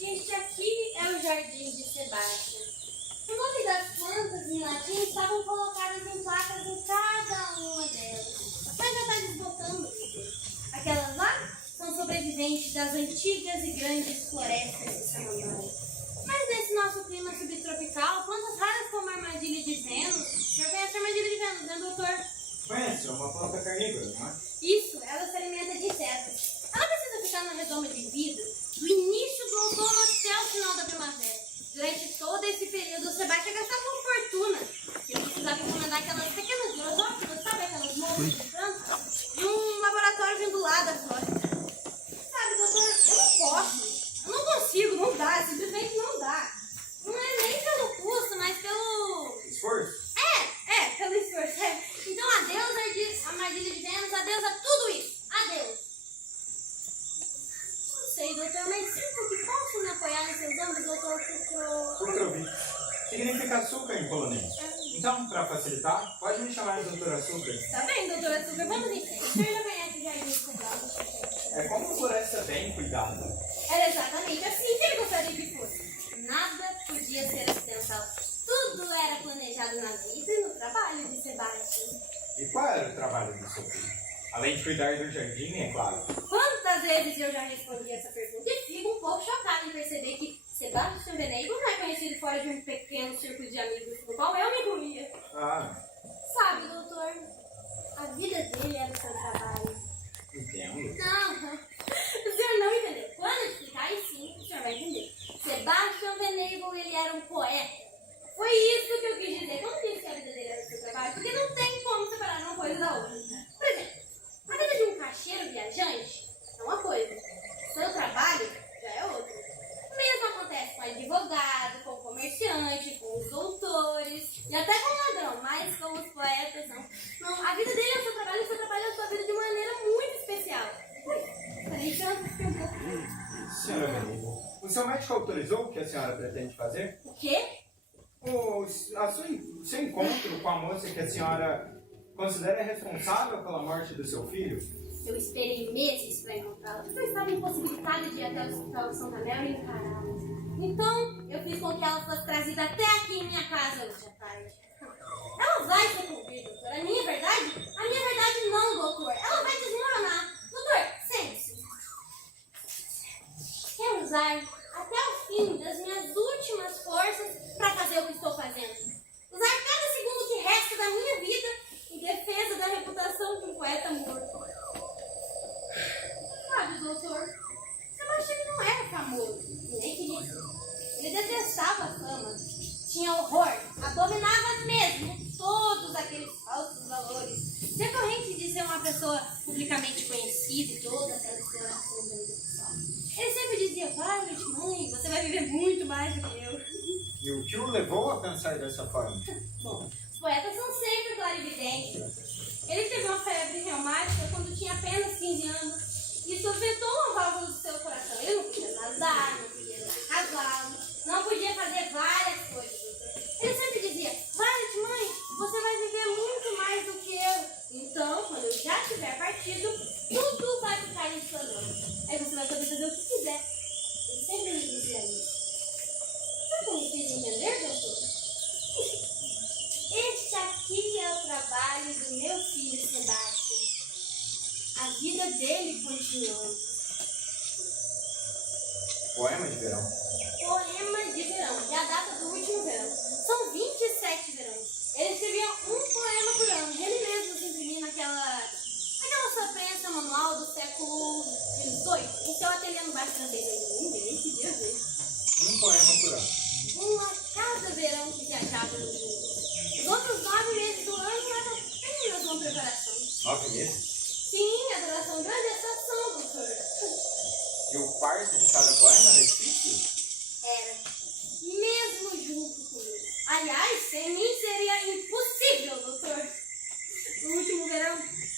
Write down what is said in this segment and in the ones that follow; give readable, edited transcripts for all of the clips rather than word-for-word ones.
Este aqui é o jardim de Sebastião. O nome das plantas em latim estavam colocadas em placas em cada uma delas. Mas já está desbotando. Aquelas lá são sobreviventes das antigas e grandes florestas de Samambaia. Mas nesse nosso clima subtropical, plantas raras como a armadilha de Vênus. Já conhece a armadilha de Vênus, né, doutor? Conhece, é uma planta carnívora, não é? Isso, ela se alimenta de insetos. Ela precisa ficar na redoma de vida do início do outono até o final da primavera. Durante todo esse período, você vai gastar uma fortuna. Eu precisava encomendar aquelas pequenas drosófilas, sabe aquelas moças de planta? De um laboratório vindo lá da Flórida. Sabe, doutor, eu não posso. Eu não consigo, não dá, simplesmente não dá. Não é nem pelo custo, mas pelo... Esforço? pelo esforço. Então, adeus, armadilha de Vênus, adeus a tudo isso. Adeus. Não sei, doutor, mas sinto que posso me apoiar nos seus ombros, doutor, Kukrovitz. Significa açúcar em polonês. Então, para facilitar, pode me chamar de doutor Açúcar. Tá bem, doutor Açúcar, vamos em frente. O senhor já conhece o jardim central. É como uma floresta bem cuidada. Era exatamente assim que ele gostaria que fosse. Nada podia ser acidental. Tudo era planejado na vida e no trabalho de Sebastião. E qual era o trabalho do seu filho? Além de cuidar do jardim, é claro. Quantas vezes eu já respondi essa pergunta e fico um pouco chocada em perceber que Sebastião Venego não é conhecido fora de um pequeno círculo de amigos no qual eu me incluía. Sabe, doutor, a vida dele era o seu trabalho. Entendo. Não, o senhor não entendeu. Quando eu explicar, aí sim, o senhor vai entender. Sebastião Venego, ele era um poeta. Foi isso que eu quis dizer. Como disse que a vida dele era o seu trabalho? Porque não tem como separar uma coisa da outra. Por exemplo, a vida de um caixeiro viajante é uma coisa. O seu trabalho já é outra. O mesmo acontece com o advogado, com o comerciante, com os doutores e até com o ladrão, mas com os poetas não. Não, a vida dele é o seu trabalho e o seu trabalho é a sua vida de maneira muito especial. Peraí, que eu fiquei um pouco... Senhora Venego, o seu médico autorizou o que a senhora pretende fazer? O quê? Seu encontro com a moça que a senhora considera responsável pela morte do seu filho? Eu esperei meses para encontrá-la, porque eu estava impossibilitada de ir até o hospital de Santa Mel e encará-la. Então, eu fiz com que ela fosse trazida até aqui em minha casa hoje à tarde. Ela vai ser cumprida, doutor. A minha verdade? A minha verdade não, doutor. Ela vai desmoronar. Doutor, sente-se. Quero usar até o fim das minhas últimas forças para fazer o que estou fazendo. Usar cada segundo que resta da minha vida em defesa da reputação de um poeta morto. Sabe, doutor, Sebastião não era famoso, nem queria ser. Ele detestava a fama, tinha horror, abominava mesmo todos aqueles falsos valores, decorrentes de ser uma pessoa publicamente conhecida e toda aquela exploração da vida pessoal. Ele sempre dizia, vai, mãe, você vai viver muito mais do que eu. E o que o levou a pensar dessa forma? Bom, os poetas são sempre clarividentes. Ele teve uma febre reumática quando tinha apenas 15 anos. Isso afetou uma válvula do seu coração. Ele não podia nadar, não podia andar a cavalo, não podia fazer várias coisas. Ele sempre dizia, vai, mãe, você vai viver muito mais do que eu. Então, quando eu já tiver partido, tudo vai ficar em sua mão. Aí você vai poder fazer o que quiser. Ele sempre me dizia isso. Sabe como me fez entender, doutor? Este aqui é o trabalho do meu filho Sebastião. A vida dele continuou. Poema de verão. Poema de verão. E a data do último verão. São 27 verões. Ele escrevia um poema por ano. Ele mesmo se imprimia naquela sua prensa manual do século XVIII. Em seu ateliê no bairro francês. Ninguém queria ver. Um poema por ano. Um a cada verão que viajava no mundo. Os outros 9 meses do ano eram apenas uma preparação. 9 meses? Sim, a duração de uma gestação, doutor. E o quarto de cada poema era difícil? Era. Mesmo junto comigo. Aliás, sem mim seria impossível, doutor.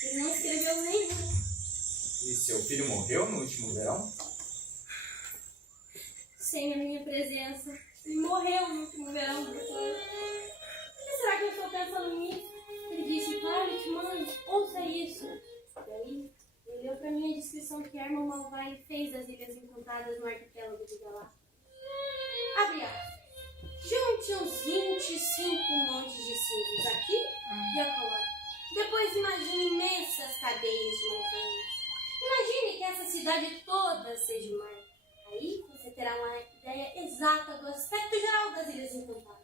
Ele não escreveu nenhum. E seu filho morreu no último verão? Sem a minha presença. Ele morreu no último verão, doutor. Por que será que eu estou pensando nisso? Ele disse, Violet, mãe, ouça isso. E aí, ele leu pra mim a descrição que Herman Malvai fez das Ilhas Encantadas no arquipélago de Galar. Abre aspas. Junte uns 25 montes de cinzas aqui e acolá. Depois imagine imensas cadeias de montanhas. Imagine que essa cidade toda seja o mar. Aí você terá uma ideia exata do aspecto geral das Ilhas Encantadas.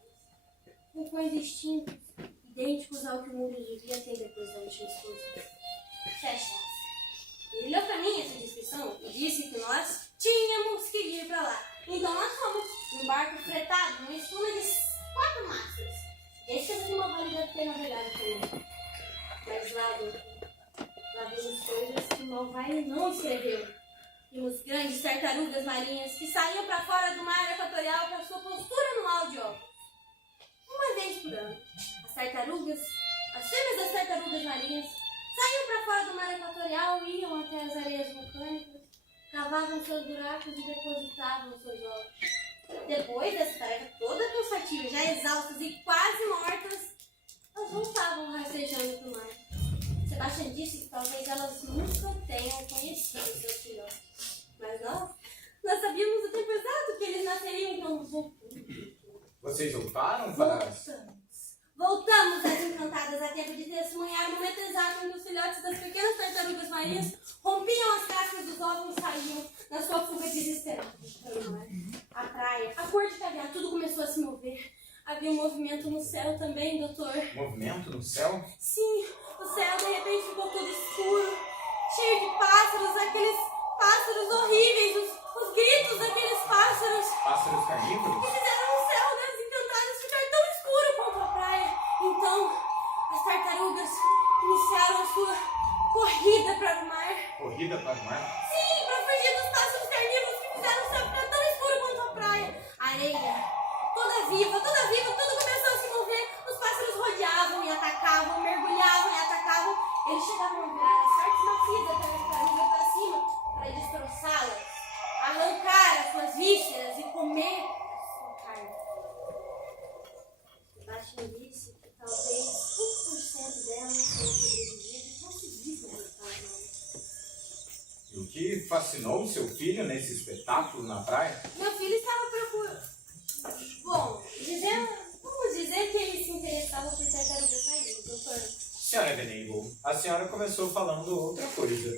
Vulcões extintos, idênticos ao que o mundo devia ter depois da última explosão. Fecha aspas. Ele olhou pra mim essa descrição e disse que nós tínhamos que ir pra lá. Então nós fomos num barco fretado, numa escuna de 4 mastros. Esse é o Malvai deve ter navegado também. Mas lá vimos coisas que Malvai não escreveu. Vimos grandes tartarugas marinhas que saíam para fora do mar equatorial para sua postura anual de ovos. Uma vez por ano, as fêmeas das tartarugas marinhas saíam para fora do mar equatorial, iam até as areias vulcânicas, cavavam seus buracos e depositavam seus ovos. Depois dessa tarefa toda cansativa, já exaustas e quase mortas, elas voltavam rastejando para o mar. Sebastian disse que talvez elas nunca tenham conhecido seus filhotes. Mas nós sabíamos o tempo exato que eles nasceriam, então voltamos. Vocês voltaram para... Voltamos às Encantadas a tempo de testemunhar o momento exato em que os filhotes das pequenas tartarugas marinhas rompiam as cascas dos ovos e saíam na sua fuga desesperada pelo mar. A praia, a cor de caviar, tudo começou a se mover. Havia um movimento no céu também, doutor. Movimento no céu? Sim, o céu de repente ficou todo escuro, cheio de pássaros, aqueles pássaros horríveis, os gritos daqueles pássaros. Pássaros carnívoros? Que fizeram o céu das Encantadas ficar tão escuro quanto a praia. Então, as tartarugas iniciaram a sua corrida para o mar. Corrida para o mar? Sim, para fugir dos pássaros carnívoros que fizeram o céu ficar tão escuro quanto a praia. A areia, toda viva, tudo começou a se mover. Os pássaros rodeavam e atacavam, mergulhavam e atacavam. Eles chegavam a virar as partes macias da tartaruga para cima para destroçá-las, arrancar as suas vísceras e comer a sua carne. Sebastian disse que talvez 1% delas tenham sobrevivido e conseguissem voltar ao mar. E o que fascinou o seu filho nesse espetáculo na praia? Meu filho estava procurando. Bom, vamos dizer que ele se interessava por tartarugas marinhas, doutor. Senhora Venable, a senhora começou falando outra coisa.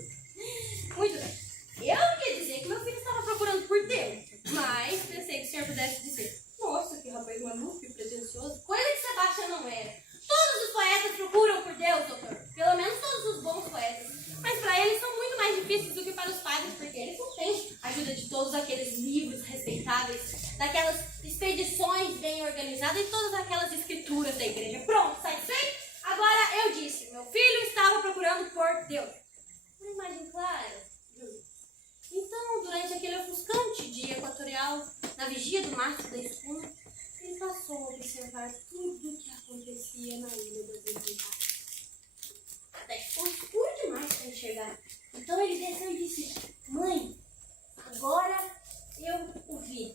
Muito bem. Eu não ia dizer que meu filho estava procurando por Deus, mas pensei que o senhor pudesse dizer: nossa, que rapaz maluco e pretencioso. Coisa que Sebastião não era. Todos os poetas procuram por Deus, doutor. Pelo menos todos os bons poetas. Mas para eles são muito mais difíceis do que para os padres, porque eles não têm a ajuda de todos aqueles livros respeitáveis, daquelas expedições bem organizadas e todas aquelas escrituras da igreja. Pronto, satisfeito? Agora eu disse: meu filho estava procurando por Deus. Uma imagem clara. Então, durante aquele ofuscante dia equatorial, na vigia do mastro da escuna, ele passou a observar tudo o que acontecia na Ilha das Encantadas. Até ficou escuro demais para enxergar. Então ele desceu e disse: mãe, agora eu o vi.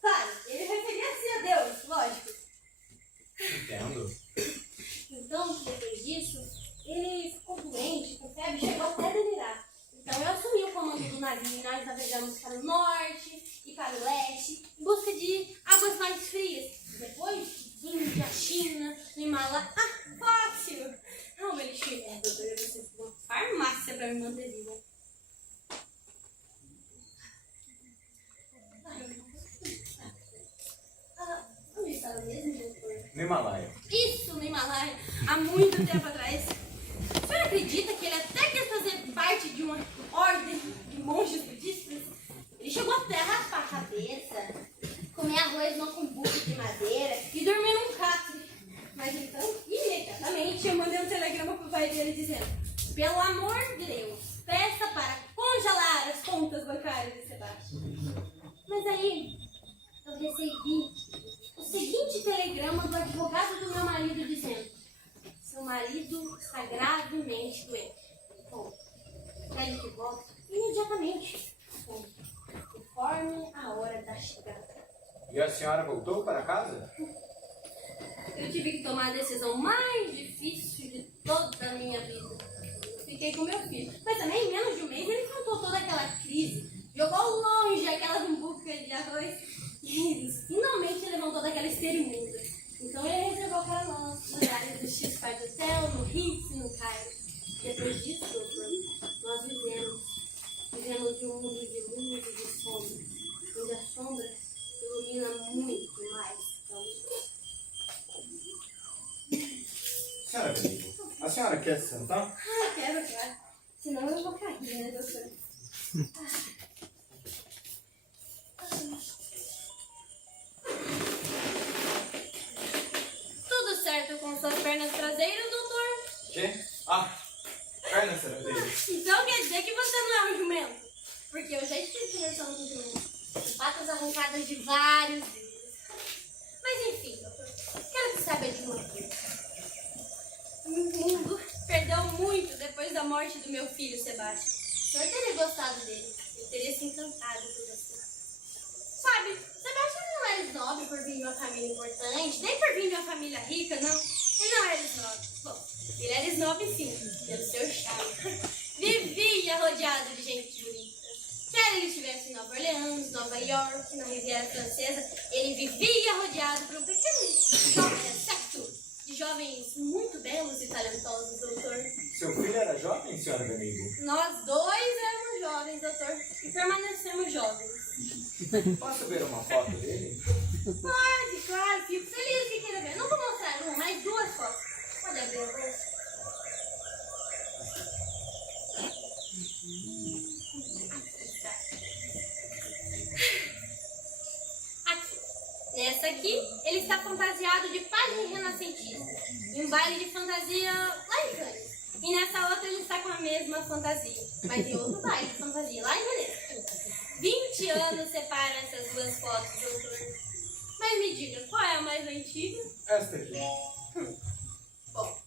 Claro, ele referia-se a Deus, lógico. Entendo. Então, depois disso, ele ficou doente, com febre, chegou até a delirar. Então eu assumi o comando do navio e nós navegamos para o norte e para o leste em busca de águas mais frias. Depois vimos da China, do Himalaia. Ah, fácil! Não, Elixir, doutor, eu preciso de uma farmácia para me manter viva. Onde estava mesmo, doutor? No Himalaia. Isso, no Himalaia, há muito tempo atrás. O senhor acredita que ele até quer fazer parte de uma ordem de monges budistas? Ele chegou até a raspar a cabeça, comer arroz no cumbuco de madeira e dormir num catre. Mas então, imediatamente, eu mandei um telegrama pro pai dele dizendo: pelo amor de Deus, peça para congelar as contas bancárias de Sebastião. Mas aí, eu recebi o seguinte telegrama do advogado do meu marido dizendo: seu marido está gravemente doente. Bom, pede que volte imediatamente. Bom, conforme a hora da chegada. E a senhora voltou para casa? Eu tive que tomar a decisão mais difícil de toda a minha vida. Fiquei com meu filho. Mas também, em menos de um mês, ele enfrentou toda aquela crise. Jogou longe aquelas umbucas de arroz. E finalmente levantou daquela esteira imunda. Então ele reservou para nós nas áreas do X-Park Hotel, no Ritz e no Cairo. Depois disso, doutor, nós vivemos de um mundo de luz e de sombra, onde a sombra ilumina muito mais que a luz. Senhora Benigno, a senhora quer se sentar? Ah, quero, claro. Senão eu vou cair, né, doutor? Tudo certo com suas pernas traseiras, doutor? Quê? Ah, perna traseiras. Então quer dizer que você não é um jumento? Porque eu já estive conversando com jumentos. Patas arrancadas de vários deles. Mas enfim, doutor, quero que saiba de uma coisa. O mundo perdeu muito depois da morte do meu filho, Sebastião. O senhor teria gostado dele. Eu teria se encantado por você. Sabe, Sebastião não era esnobe por vir de uma família importante, nem por vir de uma família rica, não. Ele não era esnobe. Bom, ele era esnobe sim, pelo seu charme. Vivia rodeado de gente bonita. Quer ele estivesse em Nova Orleans, Nova York, na Riviera Francesa, ele vivia rodeado por um pequeno secto de jovens muito belos e talentosos, doutor. Seu filho era jovem, senhora Benigno? Nós dois éramos jovens, doutor, e permanecemos jovens. Posso ver uma foto dele? Pode, claro, fico feliz que queira ver. Não vou mostrar uma, mas duas fotos. Pode abrir a bolsa. Aqui. Nessa aqui, ele está fantasiado de padre renascentista. Em um baile de fantasia lá em Cannes. E nessa outra ele está com a mesma fantasia. Mas em outro baile de fantasia lá em Veneza. 20 anos separam essas duas fotos, doutor. Mas me diga, qual é a mais antiga? Esta aqui. Bom,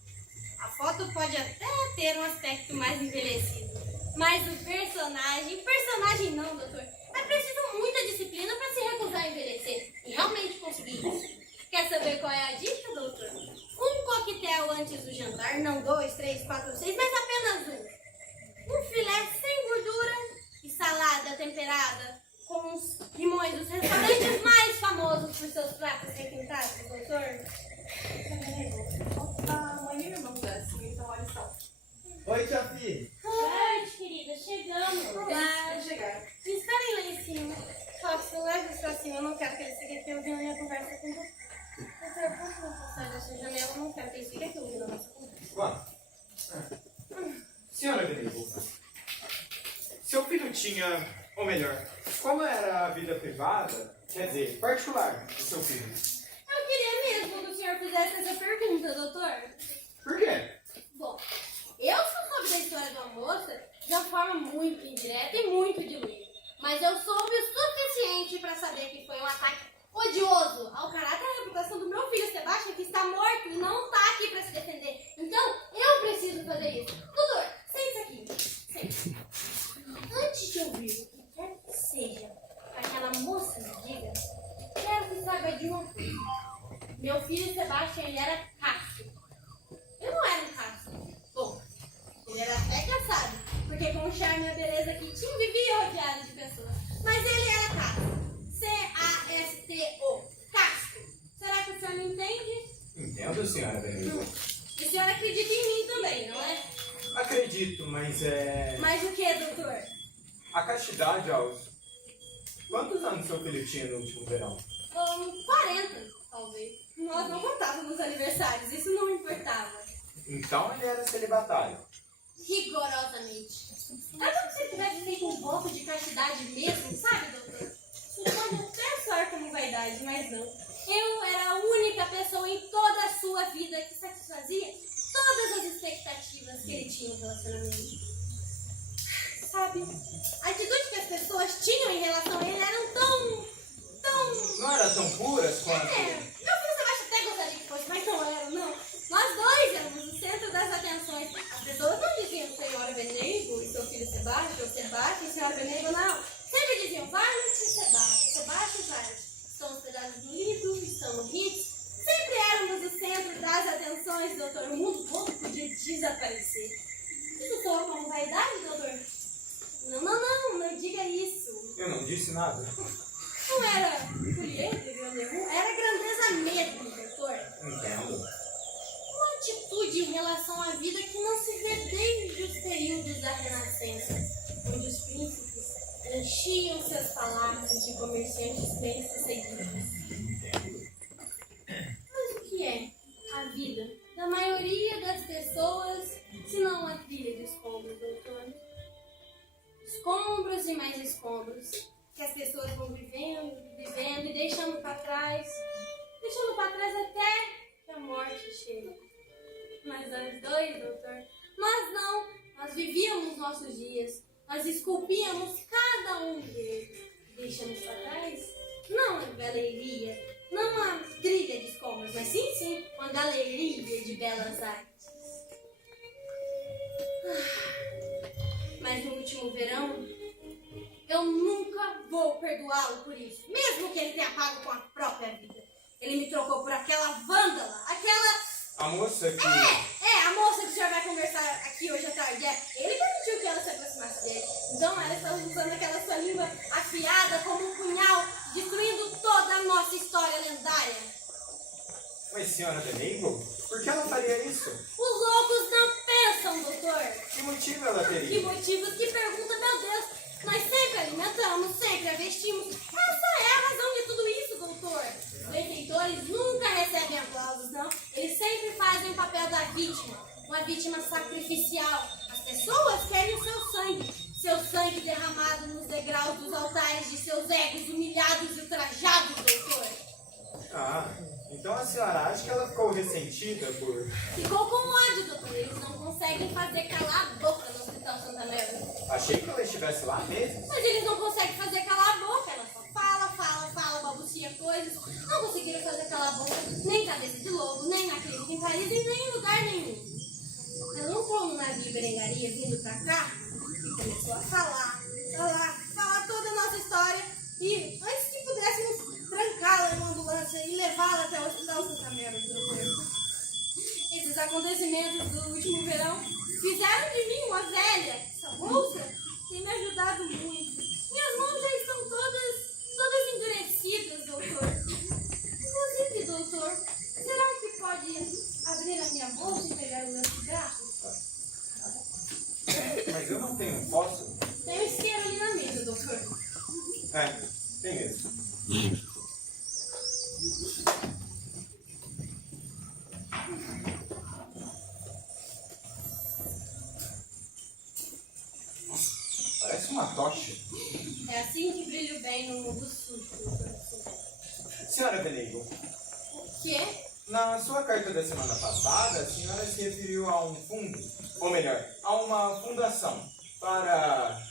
a foto pode até ter um aspecto mais envelhecido. Mas o personagem não, doutor. É preciso muita disciplina para se recusar a envelhecer. E realmente conseguir isso. Quer saber qual é a dica, doutor? Um coquetel antes do jantar, não 2, 3, 4, 6, mas apenas um. Um filé sem gordura e salada temperada com os limões dos restaurantes mais famosos por seus pratos requintados, doutor. A mãe e o irmão descem, então olha só. Oi, tia Fi. Oi, querida, chegamos. Vai chegar. Esperem lá em cima. Posso levar isso pra cima, eu não quero que eles fiquem aqui ouvindo a minha conversa com você. Doutor, posso não passar dessa janela? Eu não quero que eles fiquem aqui ouvindo a nossa conversa. Vamos. Senhora Benigno, seu filho tinha, ou melhor, como era a vida privada, quer dizer, particular do seu filho? Eu queria mesmo que o senhor fizesse essa pergunta, doutor. Por quê? Bom, eu soube da história de uma moça de uma forma muito indireta e muito diluída. Mas eu soube o suficiente para saber que foi um ataque odioso ao caráter e à reputação do meu filho Sebastião, que está morto e não está aqui para se defender. Então, eu preciso fazer isso. Doutor, sente aqui. Sente. Antes de ouvir o que quer que seja aquela moça me diga, quero que saiba de uma coisa. Meu filho Sebastião, ele era casto. Eu não era um casto. Bom, ele era até caçado, porque com o charme e a beleza que tinha, vivia rodeado de pessoas. Mas ele era casto. C-A-S-T-O. Casto. Será que o senhor me entende? Entendo, senhora Benigno. E o senhor acredita em mim também, não é? Acredito, mas é... Mas o que, doutor? A castidade aos... Quantos anos seu filho tinha no último verão? 40, talvez. Nós não contávamos aniversários, isso não importava. Então ele era celibatário. Rigorosamente. É como se ele tivesse feito um voto de castidade mesmo, sabe, doutor? Isso pode até soar como vaidade, mas não. Eu era a única pessoa em toda a sua vida que satisfazia todas as expectativas que ele tinha no relacionamento. Sabe, a atitude que as pessoas tinham em relação a ele eram tão... Não eram tão puras quanto... Meu filho Sebastião até gostaria que fosse, mas não eram, não. Nós dois éramos os Sebastião, senhora Benegro, não. Sempre diziam Vargas e Sebastião e Vargas. Estão hospedados no Lido, estão no Ritz. Sempre éramos o centro das atenções, doutor. O mundo todo podia desaparecer. Isso soa como vaidade, doutor? Não diga isso. Eu não disse nada. Não era folheto de Grandeur, era grandeza mesmo, doutor. Entendo. Uma atitude em relação à vida que não se vê desde os períodos da Renascença, onde os príncipes enchiam seus palácios de comerciantes bem-sucedidos. Mas o que é a vida da maioria das pessoas, se não uma trilha de escombros, doutor? Escombros e mais escombros, que as pessoas vão vivendo e deixando para trás até que a morte chega. Mas nós dois, doutor, nós vivíamos nossos dias, nós esculpíamos cada um deles, deixamos para trás, não uma galeria, não uma trilha de escombros, mas sim, uma galeria de belas artes. Mas no último verão, eu nunca vou perdoá-lo por isso, mesmo que ele tenha pago com a própria vida. Ele me trocou por aquela vândala, A moça que... a moça que o senhor vai conversar aqui hoje à tarde. Ele permitiu que ela se aproximasse dele. Então ela estava usando aquela sua língua afiada como um punhal, destruindo toda a nossa história lendária. Mas, senhora Benegro, por que ela faria isso? Os loucos não pensam, doutor. Que motivo ela Que teria? motivos, que pergunta, meu Deus. Nós sempre alimentamos, sempre a vestimos. Essa é a razão de tudo isso, doutor. Os benfeitores nunca recebem aplausos, não. Eles sempre fazem o papel da vítima, uma vítima sacrificial. As pessoas querem o seu sangue derramado nos degraus dos altares de seus egos humilhados e ultrajados, doutor. Ah, então a senhora acha que ela ficou ressentida por... Ficou com ódio, doutor. Eles não conseguem fazer calar a boca no Hospital Santa Mary. Achei que ela estivesse lá mesmo. Mas eles não conseguem fazer calar a boca. Ela só fala, balbucia coisas. Não conseguiram fazer calar a boca nem Cabeça de Lobo, nem na Clínica em Paris, e nem em lugar nenhum. Ela entrou no navio Berengaria vindo pra cá e começou a falar toda a nossa história. E antes que pudéssemos trancá-la em uma ambulância e levá-la até o Hospital Santa Mary, doutor. Esses acontecimentos do último verão fizeram de mim uma velha. Essa bolsa tem me ajudado muito. Minhas mãos já estão todas endurecidas, doutor. Inclusive, doutor, será que pode abrir a minha bolsa e pegar o meu cigarro? Mas eu não tenho fósforo. Tem um isqueiro ali na mesa, doutor. Tem mesmo. Parece uma tocha. É assim que brilho bem no mundo sujo, doutor. Senhora Benegro, O quê? na sua carta da semana passada, a senhora se referiu a um fundo, ou melhor, a uma fundação para...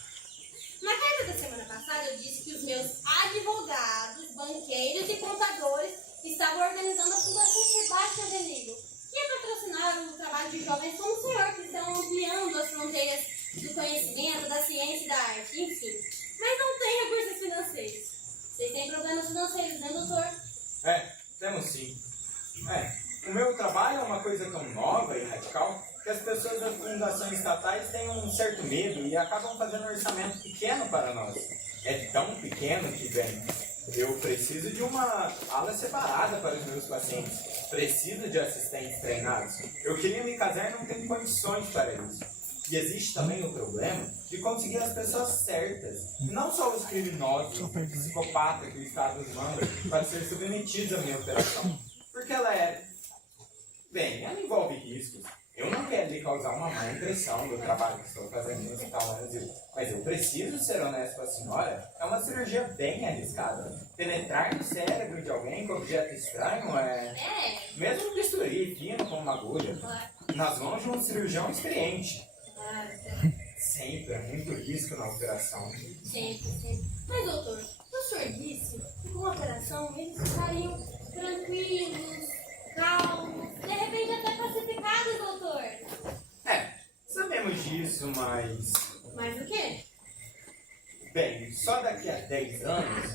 Na carta da semana passada eu disse que os meus advogados, banqueiros e contadores estavam organizando a Fundação Sebastião Benegro, que é patrocinar o trabalho de jovens como o senhor, que estão ampliando as fronteiras do conhecimento, da ciência e da arte, enfim. Mas não tem recursos financeiros. Vocês têm problemas financeiros, né, doutor? Temos sim. O meu trabalho é uma coisa tão nova e radical que as pessoas das fundações estatais têm um certo medo e acabam fazendo um orçamento pequeno para nós. É tão pequeno que, bem, eu preciso de uma ala separada para os meus pacientes. Preciso de assistentes treinados. Eu queria me casar e não tenho condições para isso. E existe também o problema de conseguir as pessoas certas. E não só os criminosos, os psicopatas que o Estado nos manda para ser submetidos à minha operação. Porque ela ela envolve riscos. Eu não quero lhe causar uma má impressão do trabalho que estou fazendo no Hospital Brasil. Mas eu preciso ser honesto com a senhora. É uma cirurgia bem arriscada. Penetrar no cérebro de alguém com objeto estranho mesmo um bisturi fino como uma agulha. Nas mãos de um cirurgião experiente. Sempre há muito risco na operação. Sempre. Mas, doutor, o senhor disse que com a operação eles ficariam tranquilos, calmos, de repente até pacificados, doutor. Sabemos disso, mas Mas o quê? Bem, só daqui a 10 anos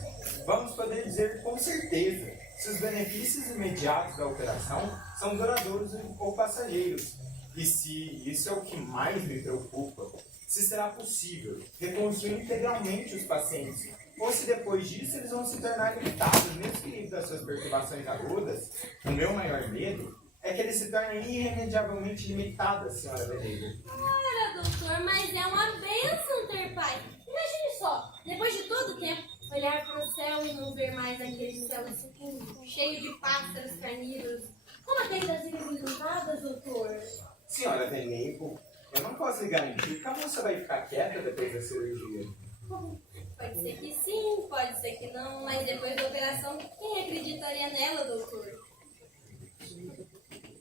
vamos poder dizer com certeza se os benefícios imediatos da operação são duradouros ou passageiros. E se isso é o que mais me preocupa, se será possível reconstruir integralmente os pacientes, ou se depois disso eles vão se tornar limitados, mesmo que livre das suas perturbações agudas. O meu maior medo é que eles se tornem irremediavelmente limitados, senhora Veneiro. Ora, doutor, mas é uma bênção ter pai. Imagine só, depois de todo o tempo, olhar para o céu e não ver mais aquele céu escuro, cheio de pássaros carnívoros. Como aquele das ilhas encantadas, doutor? Senhora Veneiro, eu não posso lhe garantir que a moça vai ficar quieta depois da cirurgia. Pode ser que sim, pode ser que não, mas depois da operação, quem acreditaria nela, doutor?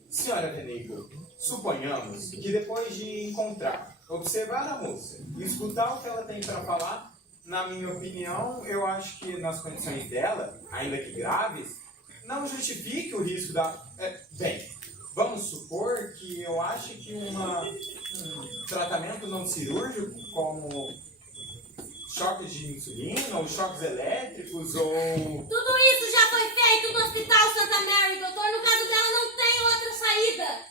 Senhora Veneiro, suponhamos que depois de encontrar, observar a moça e escutar o que ela tem para falar, na minha opinião, eu acho que nas condições dela, ainda que graves, não justifique o risco da... Bem, vamos supor que eu acho que um tratamento não cirúrgico, como choques de insulina, ou choques elétricos, ou... Tudo isso já foi feito no Hospital Santa Mary, doutor. No caso dela, não tem outra saída.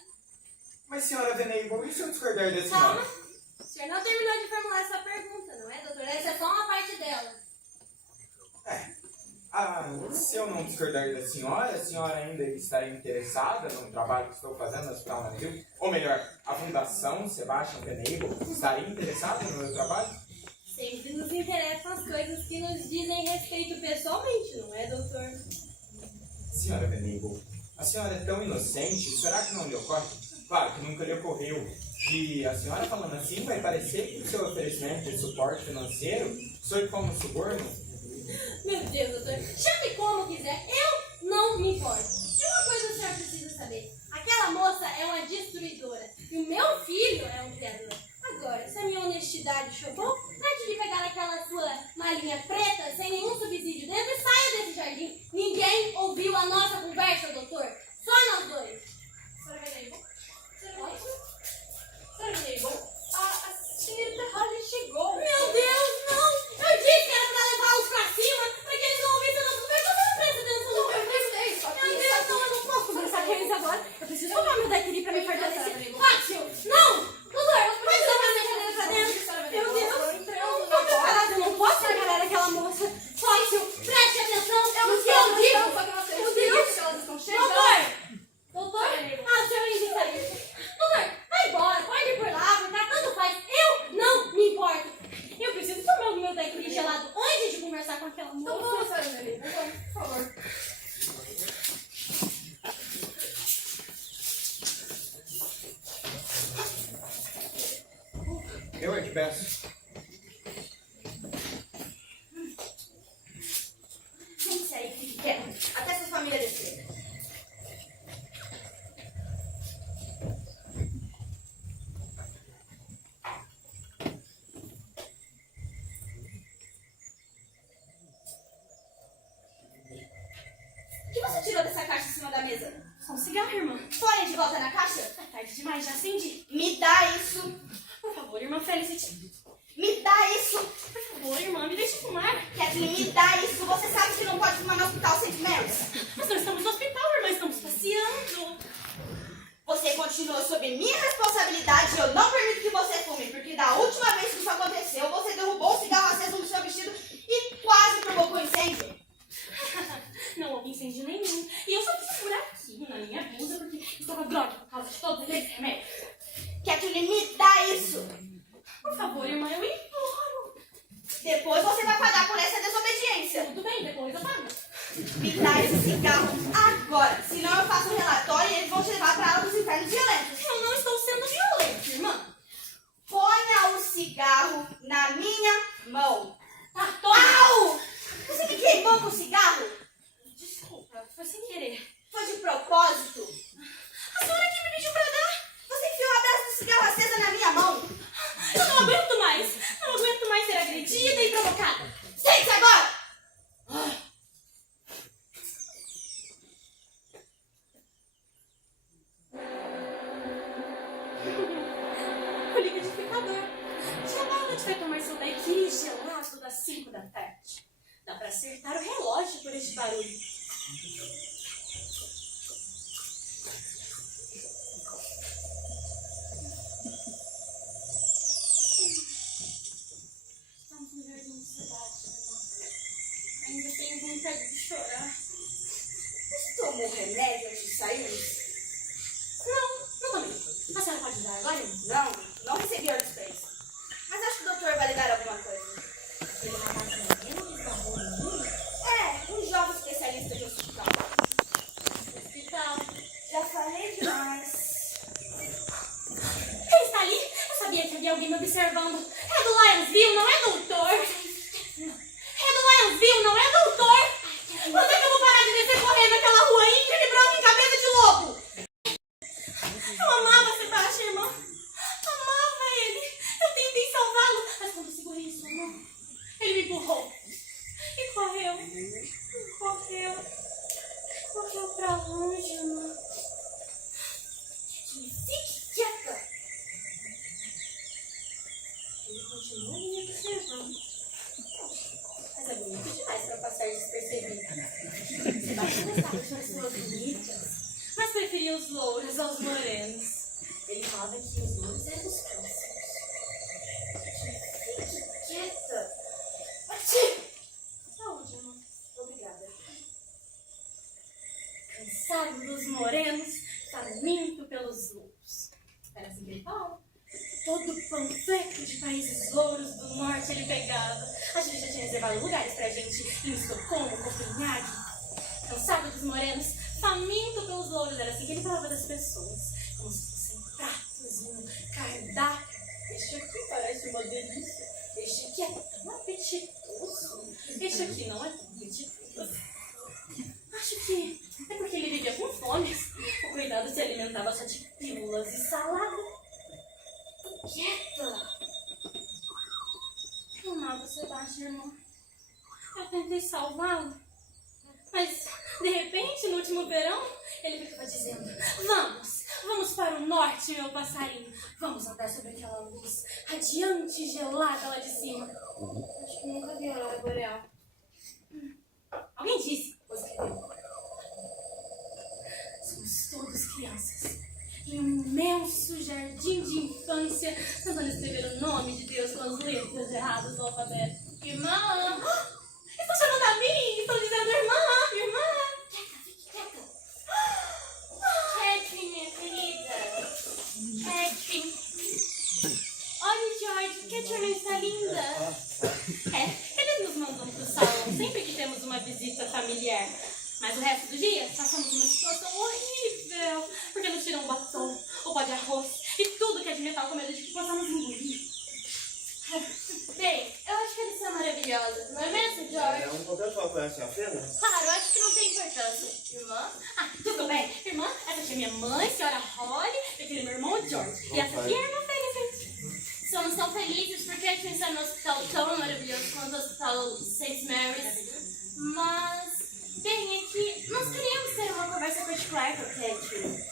Mas, senhora Veneiro, e se eu discordar da senhora? Calma. O senhor não terminou de formular essa pergunta, não é, doutor? Essa é só uma parte dela. Se eu não discordar da senhora, a senhora ainda estaria interessada no trabalho que estou fazendo no Hospital Brasil? Ou melhor, a Fundação Sebastian Veneiro estaria interessada no meu trabalho? Sempre nos interessam as coisas que nos dizem respeito pessoalmente, não é, doutor? Senhora Veneiro, a senhora é tão inocente, será que não lhe ocorre? Claro que nunca lhe ocorreu. E a senhora falando assim vai parecer que o seu oferecimento de suporte financeiro soe como suborno? Meu Deus, doutor. Chame como quiser. Eu não me importo. De uma coisa o senhor precisa saber. Aquela moça é uma destruidora. E o meu filho é um criador. Agora, se a minha honestidade chocou, trate de pegar aquela sua malinha preta sem nenhum subsídio dentro e saia desse jardim. Ninguém ouviu a nossa conversa, doutor. Só nós dois. Senhora Veneiro? Senhora Veneiro? A senhorita Holly chegou. Meu Deus, não! Eu disse que era pra levá-los pra cima, pra que eles não ouvissem a nossa conversa. Você não presta atenção no Eu prestei, só que... Meu Deus, não, eu não posso conversar com eles agora. Eu preciso tomar meu daiquiri pra me fortalecer. Senhora Fácil! Não! Doutor, pode levar minha cadeira pra dentro? Meu Deus, eu não tô preparada, eu não posso trabalhar aquela moça. Fácil, preste atenção no que eu digo. Meu Deus! Doutor, o senhor indica isso. Doutor, vai embora, pode ir por lá, porque tanto faz. Eu não me importo. Eu preciso tomar o meu daiquiri gelado antes de conversar com aquela Então moça. vamos, senhora Veneiro. Vamos, por favor. Eu é que peço. Gente, aí, fique quieto. Até sua família descer. O que você tirou dessa caixa em cima da mesa? Só um cigarro, irmã. Põe de volta na caixa? É tarde demais, já acendi. Me dá isso. Por favor, irmã Felicity. Me dá isso. Por favor, irmã, me deixe fumar. Kathleen, me dá isso. Você sabe que não pode fumar no hospital St. Mary's. Nós não estamos no hospital, irmã, estamos passeando. Você continua sob minha responsabilidade e eu não permito que você fume, porque da última vez que isso aconteceu, você derrubou o cigarro aceso no seu vestido e quase provocou incêndio. Não houve incêndio nenhum. E eu só fiz um buraquinho na minha blusa porque estava droga por causa de todos aqueles remédios. Kathleen, me dá isso. Por favor, irmã, eu imploro. Depois você vai pagar por essa desobediência. Tudo bem, depois eu pago. Me dá esse cigarro agora, senão eu faço um relatório e eles vão te levar para a ala dos infernos violentos. Eu não estou sendo violenta, irmã. Ponha o cigarro na minha mão. Tá, toma. Au! Você me queimou com o cigarro? Desculpa, foi sem querer. Foi de propósito? A senhora que me pediu pra dar. Você enfiou a brasa do cigarro acesa na minha mão. Eu não aguento mais. Não aguento mais ser agredida e provocada. Sente-se agora! O liquidificador. Chama a gente vai tomar seu daiquiri gelado das 5 da tarde. Dá pra acertar o relógio por este barulho. Estamos no jardim de cidade, né? Ainda tenho vontade de chorar. Você tomou remédio antes de sair? Não tomei. A senhora pode dar agora? Não recebi ordens pra isso. Mas acho que o doutor vai ligar alguma coisa. Ele vai dar remédio, tá bom? Um jovem especialista de hospital. Hospital. Já falei demais. Quem está ali? Eu sabia que havia alguém me observando. É do Lionsville, não é, doutor? É do Lionsville, não é, doutor? Quando é que eu vou parar de descer correndo naquela rua íngreme e branca em cabeça de lobo? Eu amava Sebastião, irmã. Amava ele. Eu tentei salvá-lo, mas quando eu segurei sua mão, ele me empurrou. E correu. Correu pra longe, irmã. Fique quieta. Ele continua me observando. Mas é bonito demais pra passar despercebido. Sebastião gostava de pessoas bonitas, mas preferia os louros aos morenos. Ele falava que os louros eram os próximos. Fique quieta. Saúde, irmã. Obrigada. Cansado dos morenos, faminto pelos louros. Era assim que ele falava. Todo panfleto de países louros do norte ele pegava. A gente já tinha reservado lugares pra gente em Estocolmo, Copenhague. Cansado dos morenos, faminto pelos louros. Era assim que ele falava das pessoas. Como se fossem pratos e um cardápio. Este aqui parece uma delícia. Este aqui é tão apetitoso. Este aqui não é tão apetitoso. Acho que é porque ele vivia com fome. O cuidado se alimentava só de pílulas e salada. Quieta. Eu amava o Sebastião, irmão. Eu tentei salvá-lo. Mas, de repente, no último verão, ele ficava dizendo: Vamos para o norte, meu passarinho. Vamos andar sobre aquela luz radiante e gelada lá de cima. Acho que nunca vi a aurora boreal. Alguém disse? Ou escreveu. Somos todos crianças. Em um imenso jardim de infância, tentando escrever o nome de Deus com as letras erradas do alfabeto. Irmã! Estão chamando a mim! Estão dizendo irmã! Quieta. Catherine, minha querida! Catherine! Olha, George, Catherine está linda! Eles nos mandam pro salão sempre que temos uma visita familiar. Mas o resto do dia, passamos uma situação horrível. Porque nos tiram o batom, o pó de arroz e tudo que é de metal com medo de que possamos engolir. Bem, eu acho que eles são maravilhosos. Não é mesmo, George? Não podemos falar com essa cena? Claro, eu acho que não tem importância. Irmã? Tudo bem. Irmã, essa aqui é minha mãe, senhora Holly, e aquele é meu irmão George. E essa aqui é a irmã Felicity. Somos tão felizes porque a gente está no hospital tão maravilhoso quanto o hospital St. Mary's. Mas, bem, é que nós queríamos ter uma conversa particular com a Catherine.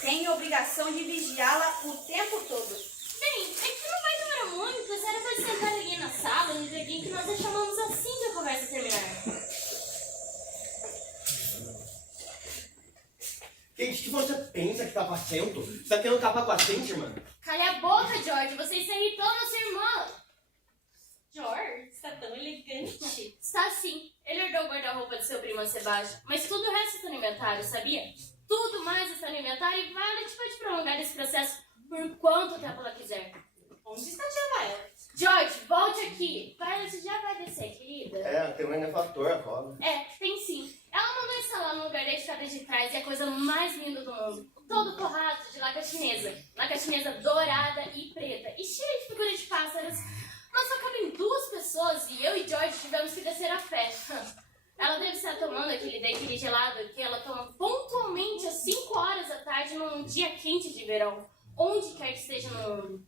Tenho a obrigação de vigiá-la o tempo todo. Bem, é que não vai demorar muito. A senhora pode sentar ali na sala, no jardim, que nós a chamamos assim que a conversa terminar. Gente, o que você pensa que tá fazendo? Você tá querendo acabar com a gente, irmã? Calha a boca, George. Você irritou nossa irmã. George, está tão elegante. Está sim. Ele herdou o guarda-roupa do seu primo Sebastião. Mas tudo o resto está no inventário, sabia? Tudo mais está no inventário e Violet pode prolongar esse processo por quanto tempo ela quiser. Onde está a tia Violet? George, volte aqui. Violet já vai descer, querida. É, tem um benefator agora. É, tem sim. Ela mandou instalar no lugar da escada de trás e é a coisa mais linda do mundo. Todo forrado de laca chinesa. Laca chinesa dourada e preta. E cheia de figura de pássaros. Mas só cabem 2 pessoas e eu e George tivemos que descer a pé. Ela deve estar tomando aquele daiquiri gelado que ela toma pontualmente às 5 horas da tarde num dia quente de verão. Onde quer que esteja no mundo.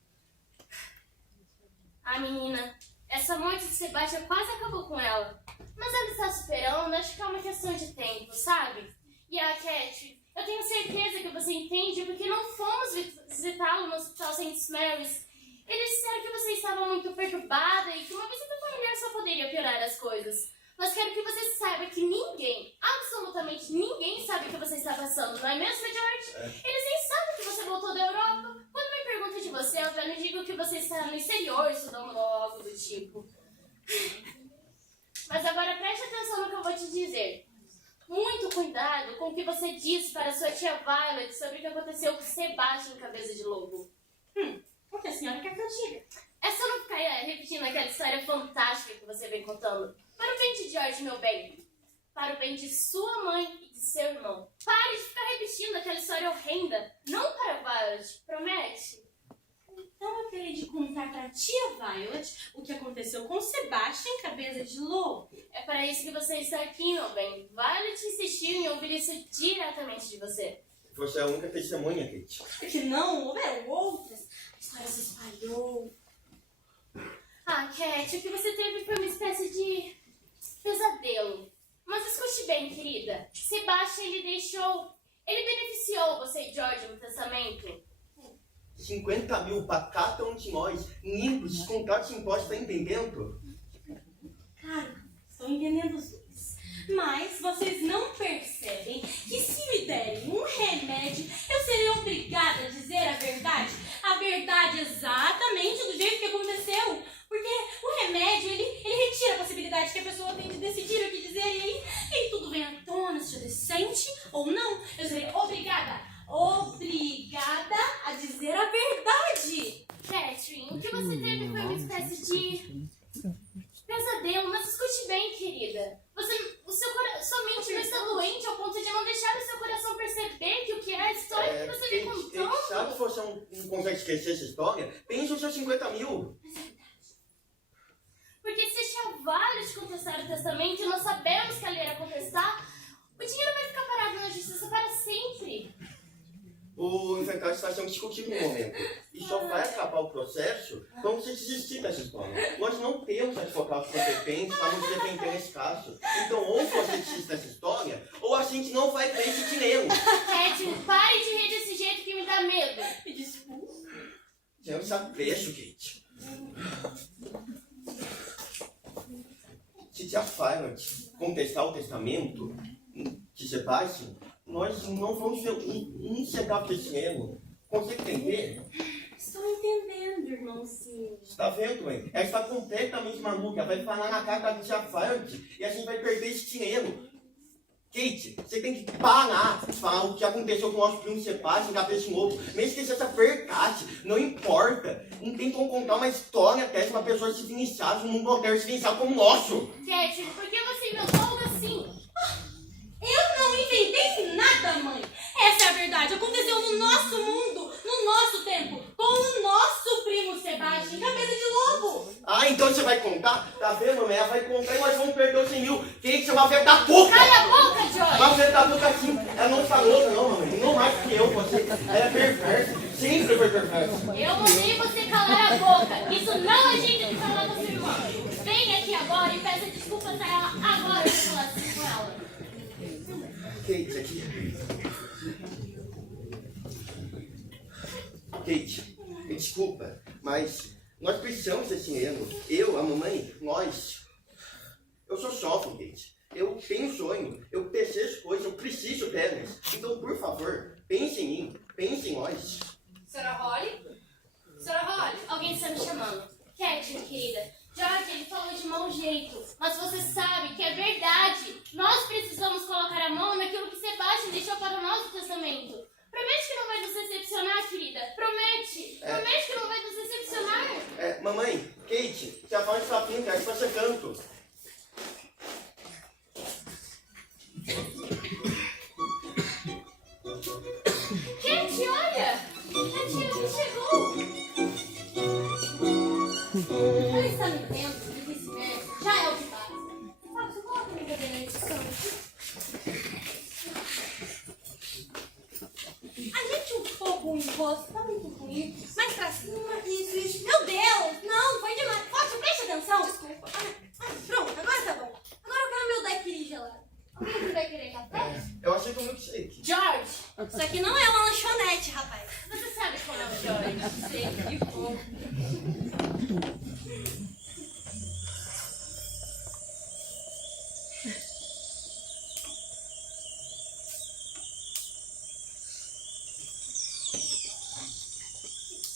A menina, essa morte de Sebastião quase acabou com ela. Mas ela está superando, acho que é uma questão de tempo, sabe? E a Cat, eu tenho certeza que você entende porque não fomos visitá-lo no Hospital St. Mary's. Eles disseram que você você estava muito perturbada e que uma visita familiar só poderia piorar as coisas. Mas quero que você saiba que ninguém, absolutamente ninguém, sabe o que você está passando, não é mesmo, George? Eles nem sabem que você voltou da Europa. Quando me perguntam de você, eu apenas digo que você está no exterior estudando algo do tipo. Mas agora preste atenção no que eu vou te dizer. Muito cuidado com o que você diz para sua tia Violet sobre o que aconteceu com Sebastian Cabeça de Lobo. O que a senhora quer que eu diga? É só não ficar repetindo aquela história fantástica que você vem contando. Para o bem de George, meu bem. Para o bem de sua mãe e de seu irmão. Pare de ficar repetindo aquela história horrenda. Não para Violet. Promete? Então eu terei de contar para a tia Violet o que aconteceu com Sebastian Cabeça de Lobo. É para isso que você está aqui, meu bem. Violet insistiu em ouvir isso diretamente de você. Você é a única testemunha, Kate. Que não houveram outras. A história se espalhou. Ah, Cat, o que você teve foi uma espécie de pesadelo. Mas escute bem, querida. Sebastian, ele beneficiou você e George no testamento. 50 mil para cada um de nós, limpos, descontados de impostos, tá entendendo? Claro, estou entendendo os dois. Mas vocês não percebem que se me derem um remédio, eu serei obrigada a dizer a verdade. A verdade exatamente do jeito que aconteceu. Porque o remédio, ele retira a possibilidade que a pessoa tem de decidir o que dizer. E aí tudo vem à tona, seja decente ou não. Eu serei obrigada a dizer a verdade. Catherine, o que você teve foi uma espécie de pesadelo, mas escute bem, querida. Sua mente não está doente ao ponto de não deixar o seu coração perceber que o que é a história que você vem contando. Sabe se você não consegue esquecer essa história? Pense nos seus 50 mil. Porque se a Violet contestar o testamento e nós sabemos que ela irá contestar, o dinheiro vai ficar parado na justiça para sempre. O inventário está sendo discutido no momento. E só vai acabar o processo quando você desistir dessa história. Nós não temos advogados competentes para nos defender nesse caso. Então, ou você desiste dessa história, ou a gente não vai ter esse dinheiro. Catherine, pare de rir desse jeito que me dá medo. Me desculpe. Já está preço, Kate. Se tia Violet contestar o testamento de Sebastian, nós não vamos ver um centavo desse dinheiro. Consegue entender? Estou entendendo, irmãozinho. Você tá vendo, hein? Ela está completamente maluca. Vai falar na cara da tia Violet e a gente vai perder esse dinheiro. Kate, você tem que parar de falar o que aconteceu com o nosso primo Sebastian, cabeça de novo. Mesmo que seja verdade, não importa. Não tem como contar uma história até de uma pessoa se iniciar num mundo moderno se iniciar como o nosso. Catherine, por que você inventou algo assim? Eu não inventei nada, mãe. Essa é a verdade. Aconteceu no nosso mundo, no nosso tempo, com o nosso primo Sebastian, Cabeça de Lobo. Ah, então você vai contar? Tá vendo, né? Ela vai contar e nós vamos perder os 100 mil. Kate é uma velha da boca! Cala a boca, George! Uma velha da boca assim. Ela não está louca, não, mamãe. Não mais que eu, você. Ela é perversa. Sempre foi perversa. Eu mandei você calar a boca. Isso não é jeito de falar com seu irmão. Venha aqui agora e peça desculpas a ela agora que falar assim com ela. Kate, aqui. Kate, desculpa, mas nós precisamos desse dinheiro. Eu, a mamãe, nós. Eu sou jovem, Kate. Eu tenho sonho, eu desejo coisas, eu preciso delas. Então, por favor, pense em mim, pense em nós. Senhora Holly? Senhora Holly, alguém está me chamando. Catherine, querida. George, ele falou de mau jeito, mas você sabe que é verdade. Nós precisamos colocar a mão naquilo que Sebastian deixou para o nosso testamento. Promete que não vai nos decepcionar, querida. Promete. Promete que não vai nos decepcionar. Mamãe, Kate, se a voz está vindo, aí está chegando. Kate, olha! A tia chegou! Ela está me vendo e vice-versa. Já é o que passa. Sabe, você coloca a minha cadeira na edição aqui? Ajeite um pouco o encosto, tá muito ruim. Mais pra cima, isso. Meu Deus, não, foi demais. Posso, preste atenção. Desculpa. Que bom.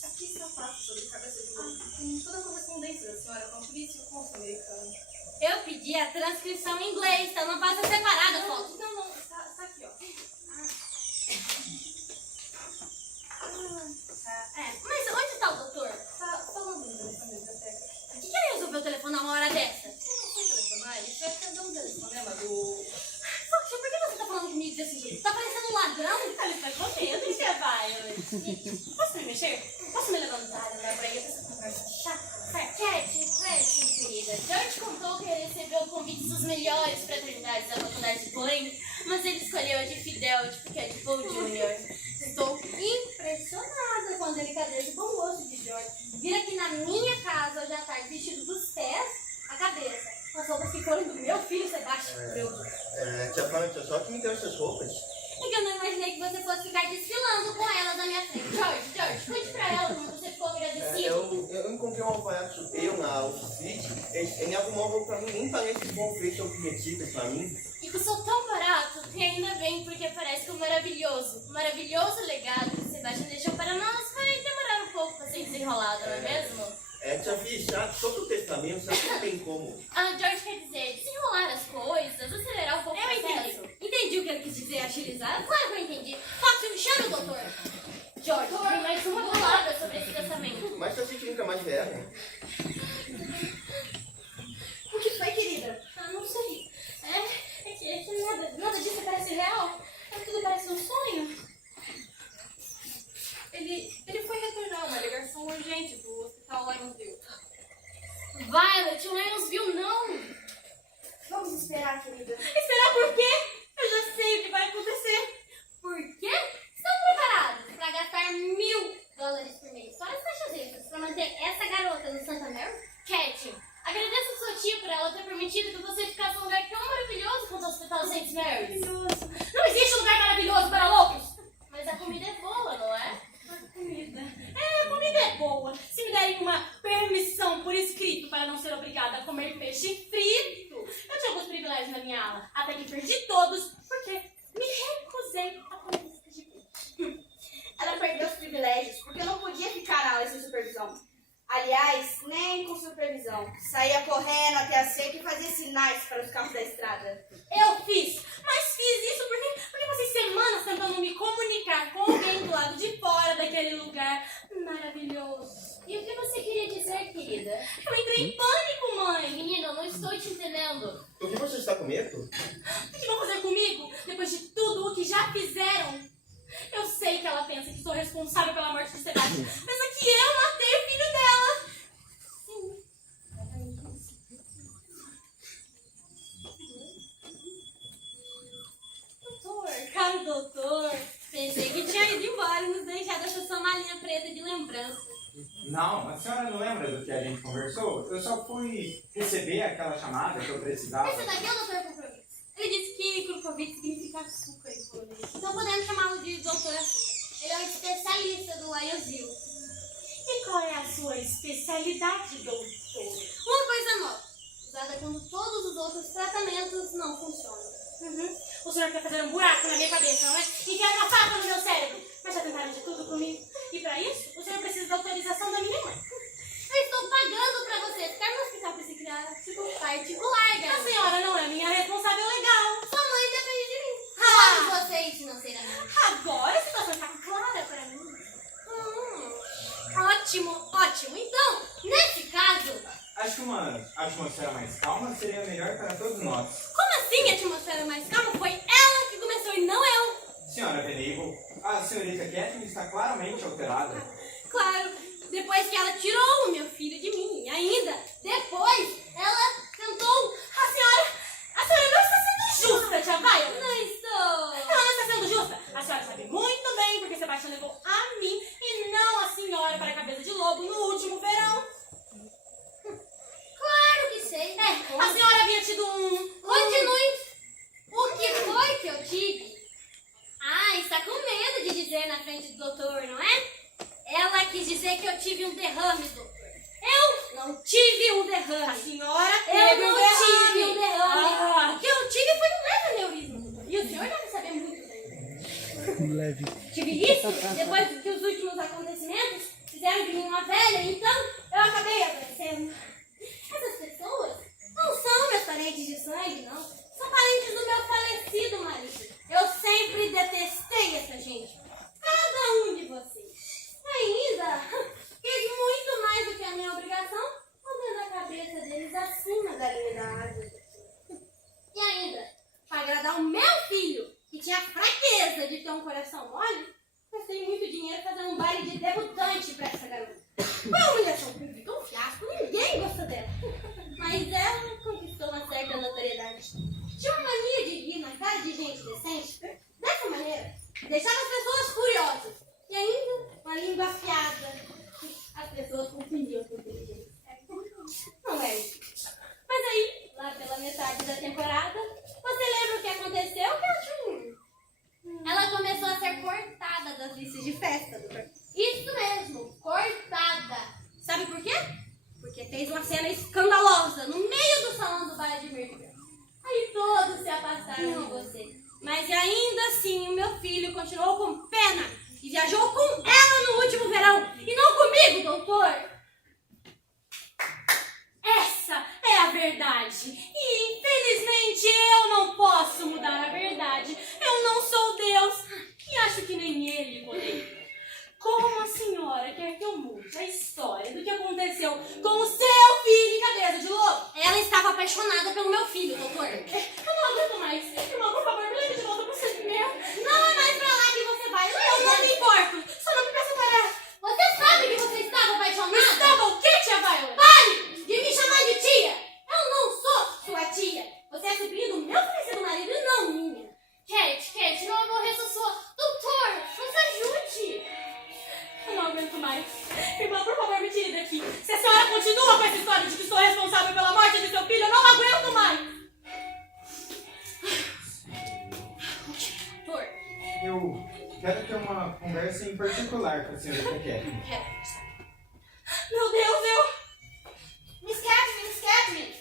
Aqui está fácil sobre cabeça de lobo. Tem toda a correspondência da senhora com a polícia e o cônsul americano. Eu pedi a transcrição em inglês, tá? Não passa separada, foto. Não, está aqui, ó. Mas onde está o doutor? Tá falando no telefone da biblioteca. O que ele resolveu telefonar uma hora dessa? Você não foi telefonar? Ele foi atender um telefonema do... Poxa, por que você tá falando comigo desse jeito? Tá parecendo um ladrão? Ele está comendo, tia Violet. Posso me mexer? Posso me levantar, andar por aí essa conversa chata? Cat, querida. George contou que ele recebeu convites dos melhores fraternidades da faculdade de Blaine, mas ele escolheu a de Fidelity porque é de Paul Jr. Estou impressionada com a delicadeza e bom gosto de George. Vir aqui na minha casa hoje à tarde vestido dos pés à cabeça, com as roupas que foram do meu filho Sebastião. Tia Violet, só que me deu essas roupas. É que eu não imaginei que você fosse ficar desfilando com elas na minha frente. George, conte pra ela como você ficou agradecido. Eu encontrei um alfaiate superior na Outfit. Ele arrumou roupa pra mim, nem parece bom feito ou prometidas pra mim. E custou tão barato que ainda bem, porque parece que o maravilhoso legado que Sebastião deixou para nós vai demorar um pouco para ser desenrolado, não é mesmo? Tia Vi, todo o testamento, sabe que não tem como. George quer dizer desenrolar as coisas, acelerar um pouco o processo. Entendi o que ele quis dizer, agilizar. Claro que eu entendi. Fox, me chama o doutor. George, tem mais uma palavra sobre esse testamento. Mas eu sei que nunca mais vieram. O que foi, querida? Não sei. É que nada disso parece real. Tudo parece um sonho. Ele foi retornar uma ligação urgente do hospital Lionsville. Violet, o Lionsville não. Vamos esperar, querida. Esperar por quê? Eu já sei o que vai acontecer. Por quê? Estão preparados para gastar $1.000 por mês, fora as taxas extras, para manter essa garota no Santa Mary? Cat, agradeça ao seu tio por ela ter permitido que você ficasse num lugar tão maravilhoso quanto o Hospital St. Mary's. Não existe um lugar maravilhoso para loucos! Mas a comida é boa, não é? A comida é boa. Se me derem uma permissão por escrito para não ser obrigada a comer peixe frito. Eu tinha alguns privilégios na minha ala, até que perdi todos, porque me recusei a comer peixe frito. Ela perdeu os privilégios porque não podia ficar na aula sem supervisão. Aliás, nem com supervisão. Saía correndo até a seca e fazia sinais para os carros da estrada. Eu fiz, mas fiz isso porque passei semanas tentando me comunicar com alguém do lado de fora daquele lugar maravilhoso. E o que você queria dizer, querida? Eu entrei em pânico, mãe. Menina, eu não estou te entendendo. Por que você está com medo? O que vão fazer comigo depois de tudo o que já fizeram? Eu sei que ela pensa que sou responsável pela morte de Sebastião. Pensa que eu matei o filho dela. Caro doutor, pensei que tinha ido embora e nos deixado essa sua malinha preta de lembrança. Não, a senhora não lembra do que a gente conversou? Eu só fui receber aquela chamada que eu precisava. Esse daqui é o doutor Krukovic. Ele disse que Krukovic significa açúcar em polonês. Então podemos chamá-lo de doutor açúcar. Ele é um especialista do Lionsville. E qual é a sua especialidade, doutor? Uma coisa nova, usada quando todos os outros tratamentos não funcionam. O senhor quer fazer um buraco na minha cabeça, não é? E quer uma faca no meu cérebro. Mas já tentaram de tudo comigo. E para isso, o senhor precisa da autorização da minha mãe. Eu estou pagando pra você ficar no hospital psiquiátrico particular, A garota. senhora não é minha responsável legal. Sua mãe depende de mim. Ah! Todos vocês financeiramente. Agora a situação está clara para mim. Ótimo. Então, nesse caso, Acho que uma atmosfera mais calma seria melhor para todos nós. como assim a atmosfera mais calma? Foi ela que começou e não eu. Senhora Venable, a senhorita Catherine está claramente alterada. Claro, depois que ela tirou o meu filho de mim. E ainda, depois, ela tentou... A senhora não está sendo justa, tia Violet. Não estou... Ela não está sendo justa. A senhora sabe muito bem porque Sebastião levou a mim e não a senhora para a cabeça de lobo no último verão. Claro que sei. A senhora havia tido Continue. O que foi que eu tive? Está com medo de dizer na frente do doutor, não é? Ela quis dizer que eu tive um derrame, doutor. Eu não tive um derrame. A senhora Eu teve não um derrame. tive um derrame. Ah. O que eu tive foi um leve aneurisma, doutor. E o senhor deve saber muito bem. Leve. Tive isso depois que os últimos acontecimentos fizeram de mim uma velha, então eu acabei adoecendo. Essas pessoas não são meus parentes de sangue, não. São parentes do meu falecido marido. Eu sempre detestei essa gente. Cada um de vocês. Ainda fiz muito mais do que a minha obrigação, colocando a cabeça deles acima da linha da árvore. E ainda, para agradar o meu filho, que tinha a fraqueza de ter um coração mole, gastei muito dinheiro fazendo um baile de debutante para essa garota. Foi uma humilhação pública, um fiasco, ninguém gosta dela. Mas ela conquistou uma certa notoriedade. Tinha uma mania de rir na cara de gente decente. Dessa maneira, deixava as pessoas curiosas. E ainda, uma língua afiada. As pessoas confundiam com inteligência. Não é isso. Mas aí, lá pela metade da temporada, você lembra o que aconteceu, Catherine? Ela começou a ser cortada das listas de festa, doutor. Isso mesmo, cortada. Sabe por quê? Porque fez uma cena escandalosa no meio do salão do bar de Mercury. Aí todos se afastaram de você. Mas ainda assim, o meu filho continuou com pena e viajou com ela no último verão. E não comigo, doutor. Essa é a verdade. E infelizmente eu não posso mudar a verdade. Eu não sou Deus e acho que nem ele poderia. Como a senhora quer que eu mude a história do que aconteceu com o seu filho em Cabeça de Lobo? Ela estava apaixonada pelo meu filho, doutor. Eu não aguento mais. Irmão, por favor, me leve de volta pro procedimento. Não é mais pra lá que você vai. Eu não me importo. Só não me peça parar. Você sabe que você estava apaixonada? Estava o quê, tia Violet? Pare de me chamar de tia. Eu não sou sua tia. Você é sobrinha do meu falecido marido e não minha. Kate, não aborreça sua... Doutor, nos ajude. Eu não aguento mais. Irmã, por favor, me tire daqui. Se a senhora continua com essa história de que sou responsável pela morte de seu filho, eu não aguento mais. Doutor, Eu quero ter uma conversa em particular com a senhora Kelly. Meu Deus, Miss Catherine.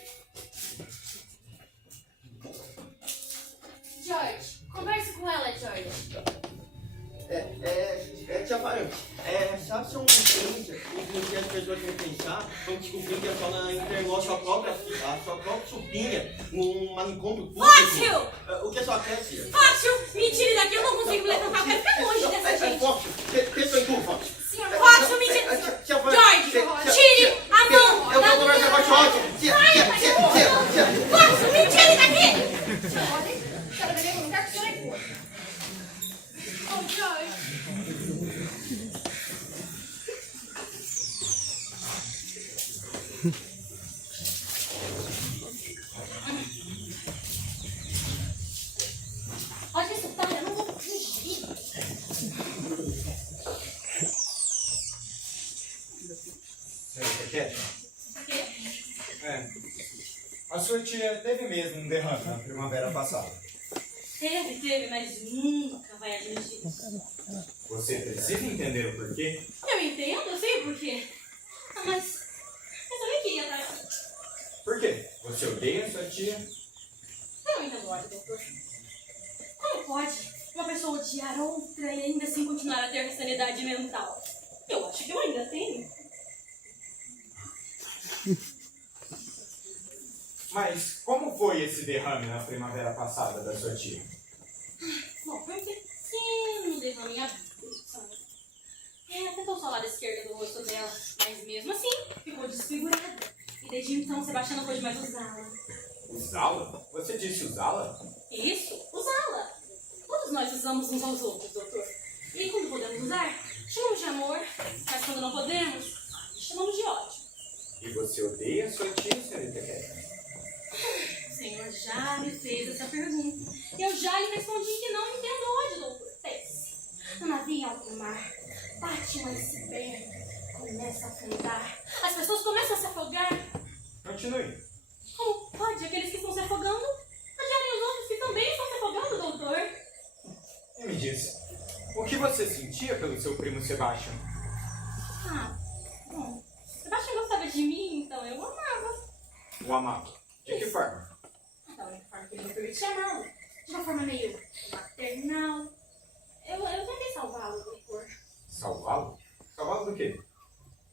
George, converse com ela, George. Tia Violet, chá são um brinde em que as pessoas vão pensar, vão descobrir que a senhora internou a sua própria sobrinha num manicômio público. Fácil! O que a senhora quer, tia? Fácil! Me tire daqui, eu não consigo me levantar, eu quero ficar longe dessa gente. Fácil, pensa em tu, Fácil. Fácil, me tire... George, tire a mão! Eu vou conversar com a senhora. Tia. Fácil, me tire daqui! Quero beber no lugar que o senhor é gordo. Oh, George. Pode me soltar, eu não vou fugir. Senhora Kelly? A sua tia teve mesmo um derrame na primavera passada. Teve, mas nunca vai admitir. Você precisa entender o porquê? Eu entendo, eu sei o porquê. Mas eu nem queria estar aqui. Por quê? Você odeia sua tia? Eu não entendo ódio, doutor. Como pode uma pessoa odiar outra e ainda assim continuar a ter sanidade mental? Eu acho que eu ainda tenho. Mas como foi esse derrame na primavera passada da sua tia? Bom, foi um pequeno derrame abrupto, sabe? Tentou só o lado esquerdo do rosto dela, mas mesmo assim ficou desfigurada. E desde então Sebastião não pôde mais usá-la. Usá-la? Você disse usá-la? Isso, usá-la. Todos nós usamos uns aos outros, doutor. E quando podemos usar, chamamos de amor, mas quando não podemos, chamamos de ódio. E você odeia sua tia, senhorita Kelly? O senhor já me fez essa pergunta. E eu já lhe respondi que não entendo ódio, doutor. Pense. No navio em alto mar, bate um iceberg, começa a afundar. As pessoas começam a se afogar. Continue. Como pode aqueles que estão se afogando odiarem os outros que também estão se afogando, doutor? E me diz, o que você sentia pelo seu primo Sebastião? Bom, O amava. De que forma? Da única forma que ele me permite chamá-lo. De uma forma meio maternal. Eu tentei salvá-lo do licor. Salvá-lo? Salvá-lo do quê?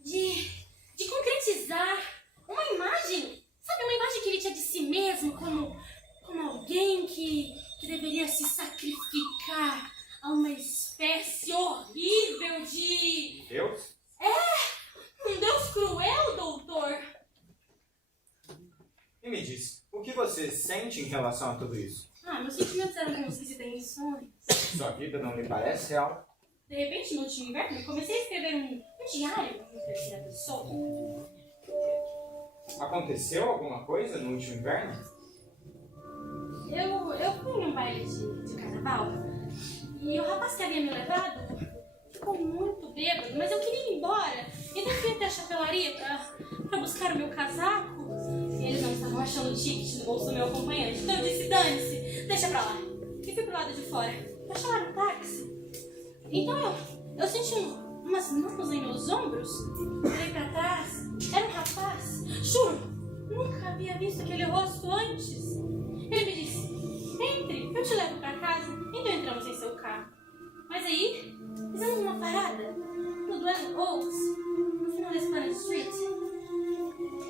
De concretizar uma imagem. Sabe, uma imagem que ele tinha de si mesmo como alguém que deveria se sacrificar a uma espécie horrível de... Deus? Um deus cruel, doutor. E me diz, o que você sente em relação a tudo isso? Meus sentimentos eram como se intenções. Sua vida não lhe parece real? De repente, no último inverno, eu comecei a escrever um diário em terceira pessoa. Aconteceu alguma coisa no último inverno? Eu fui em um baile de carnaval e o rapaz que havia me levado ficou muito bêbado, mas eu queria ir embora. Então fui até a chapelaria pra buscar o meu casaco e eles não estavam achando o ticket no bolso do meu acompanhante. Então eu disse, dane-se, deixa pra lá. E fui pro lado de fora pra chamar um táxi. Então eu senti umas mãos em meus ombros, olhei pra trás, era um rapaz, juro, nunca havia visto aquele rosto antes. Ele me disse, entre, eu te levo pra casa. Então entramos em seu carro. Mas aí, fizemos uma parada no Dwelling Oaks, no final da Spanish Street.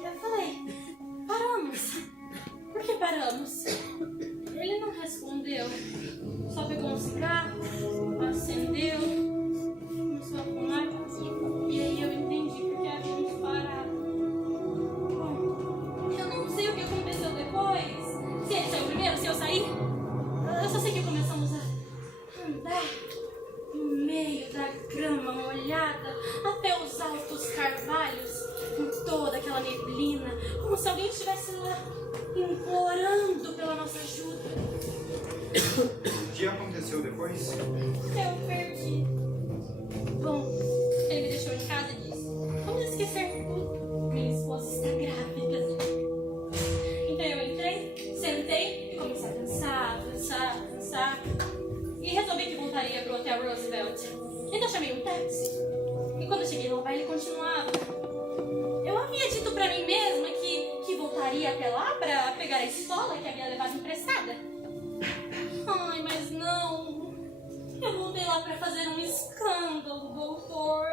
Eu falei, paramos. Por que paramos? Ele não respondeu. Só pegou um cigarro, acendeu, começou a fumar. E aí eu entendi porque havíamos parado. Bom, eu não sei o que aconteceu depois. Se ele saiu primeiro, se eu saí. Eu só sei que começamos a andar no meio da grama molhada até os altos carvalhos, com toda aquela neblina, como se alguém estivesse lá implorando pela nossa ajuda. O que aconteceu depois? Eu perdi. Bom, ele me deixou em casa e disse, vamos esquecer tudo. Minha esposa está grávida. Então eu entrei, sentei e comecei a dançar. E resolvi que voltaria pro Hotel Roosevelt. Então chamei um táxi. E quando eu cheguei no baile, ele continuava. Eu havia dito pra mim mesma que voltaria até lá pra pegar a estola que havia levado emprestada. Ai, mas não. Eu voltei lá pra fazer um escândalo, doutor.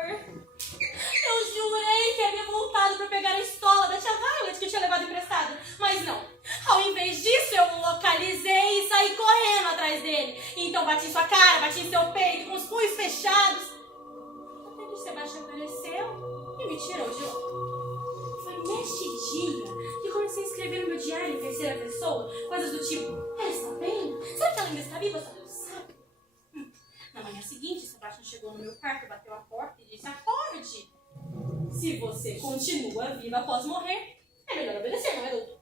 Eu jurei que havia voltado pra pegar a estola da tia Violet que eu tinha levado emprestada. Mas não. Ao invés disso, eu o localizei e saí correndo atrás dele. Então bati em sua cara, bati em seu peito, com os punhos fechados. Até que o Sebastião apareceu e me tirou de lá. Foi neste dia que comecei a escrever no meu diário em terceira pessoa, coisas do tipo, ela está bem? Será que ela ainda está viva? Só Deus sabe. Na manhã seguinte, Sebastião chegou no meu quarto, bateu a porta e disse, acorde! Se você continua viva após morrer, é melhor obedecer, não é, doutor?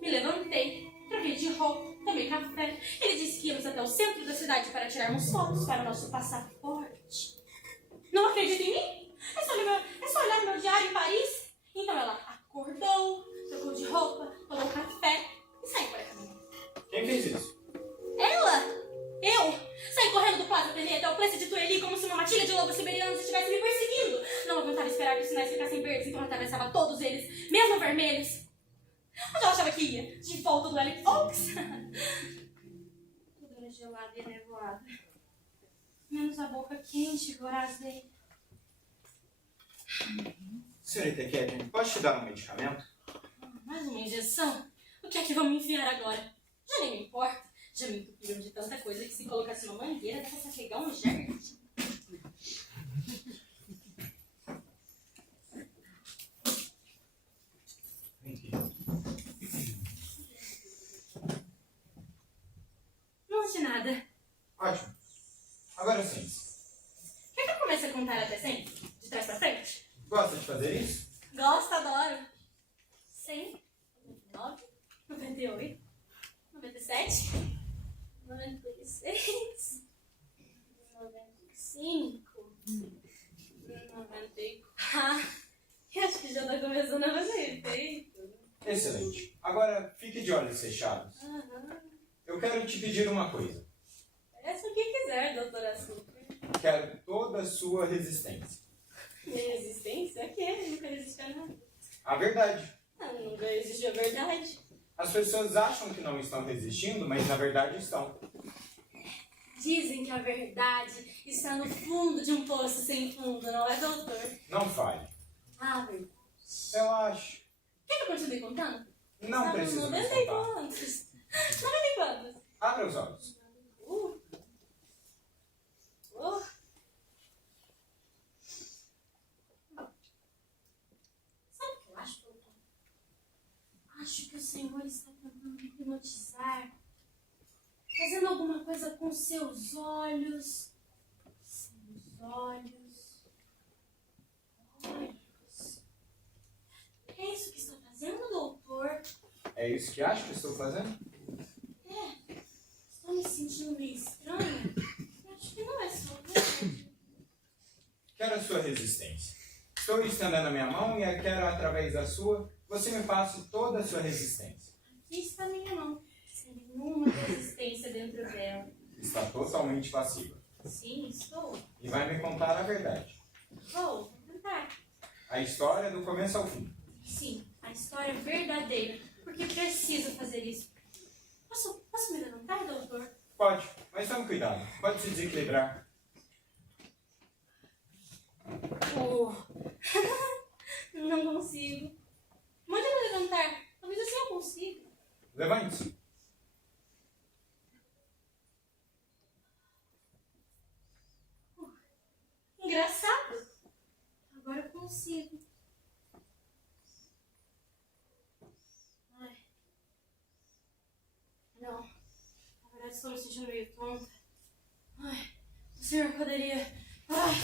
Me levantei, troquei de roupa, tomei café. Ele disse que íamos até o centro da cidade para tirarmos fotos para o nosso passaporte. Não acredita em mim? É só olhar no meu diário em Paris. Então ela acordou, trocou de roupa, tomou café e saiu para caminhar. Quem fez isso? Ela? Eu? Saí correndo do Plaza Athénée até o Place de Tuileries como se uma matilha de lobos siberianos estivesse me perseguindo. Não aguentava esperar que os sinais ficassem verdes, então eu atravessava todos eles, mesmo vermelhos. Onde ela achava que ia? De volta do Dwelling Oaks? Tudo era gelado e nevoado. Menos a boca quente e voraz dele. Senhorita Kevin, posso te dar um medicamento? Mais uma injeção? O que é que vão me enfiar agora? Já nem me importa. Já me entupiram de tanta coisa que se colocasse uma mangueira dá pra carregar um germe. Não de nada. Ótimo. Agora sim. Quer que eu comece a contar até 100? De trás pra frente? Gosta de fazer isso? Gosto, adoro. 100, 99, 98, 97, 96, 95, 94. Eu acho que já tá começando a fazer efeito. Excelente. Agora fique de olhos fechados. Eu quero te pedir uma coisa. Peça o que quiser, doutora Açúcar. Quero toda a sua resistência. Minha resistência é que eu nunca resisti a nada. A verdade. Nunca existe a verdade. As pessoas acham que não estão resistindo, mas na verdade estão. Dizem que a verdade está no fundo de um poço sem fundo, não é, doutor? Não fale. Ah, verdade. Eu acho. Quer que eu continue contando? Não Está precisa nos me 90 e contar. quantos? 90 e quantos? Abra os olhos. Uh. Sabe o que eu acho, doutor? Acho que o senhor está tentando me hipnotizar. Fazendo alguma coisa com seus olhos. Seus olhos. Olhos. É isso que está fazendo, doutor? É isso que acho que estou fazendo? Estou me sentindo meio estranho. Acho que não é só verdade. Quero a sua resistência. Estou estendendo a minha mão e quero, através da sua, você me passe toda a sua resistência. Aqui está a minha mão. Sem nenhuma resistência dentro dela. Está totalmente passiva. Sim, estou. E vai me contar a verdade. Vou tentar. A história do começo ao fim. Sim, a história verdadeira. Porque preciso fazer isso. Posso me levantar, doutor? Pode, mas tome cuidado. Pode se desequilibrar. Oh. Não consigo. Mande me levantar. Talvez assim eu consiga. Levante-se. Engraçado. Agora eu consigo. Ai. Não. Na verdade estou me sentindo meio tonta. Ai. O senhor poderia... Ai.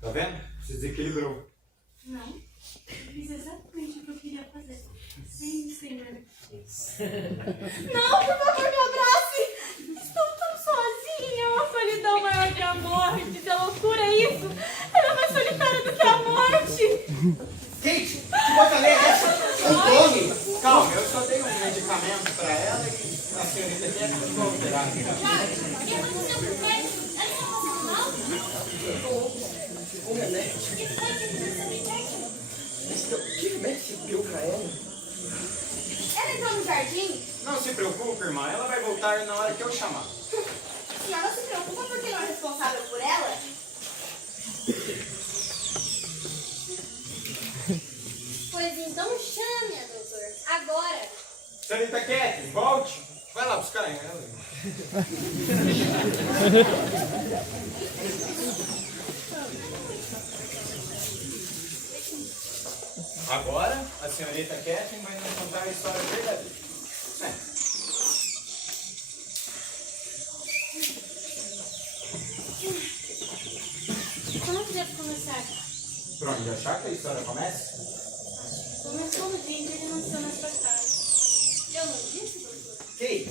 Tá vendo? Se desequilibrou. Não. Eu fiz exatamente o que eu queria fazer. Sem senhor. Não, por favor, me abrace! Estou tão sozinha. Uma solidão maior que a morte. Que loucura é isso? Ela é mais solitária do que a morte. Kate, que porcaria é essa? Um clone? Calma, eu só dei um medicamento pra ela e a senhorita aqui ficou alterada. O que aconteceu com o médico? Ela está passando mal? Um remédio? O que foi que aconteceu com o médico? Que remédio você deu pra ela? Ela entrou no jardim? Não se preocupe, irmã. Ela vai voltar na hora que eu chamar. A senhora não se preocupa porque não é responsável por ela? Pois então chame-a, doutor. Agora. Senhorita Cat, volte. Vai lá buscar ela. Agora, a senhorita Catherine vai nos contar a história verdadeira. Como é que devo começar? Por onde achar que a história comece? Começou no dia em que ele nasceu nessa casa. Eu não disse, doutor? Kate,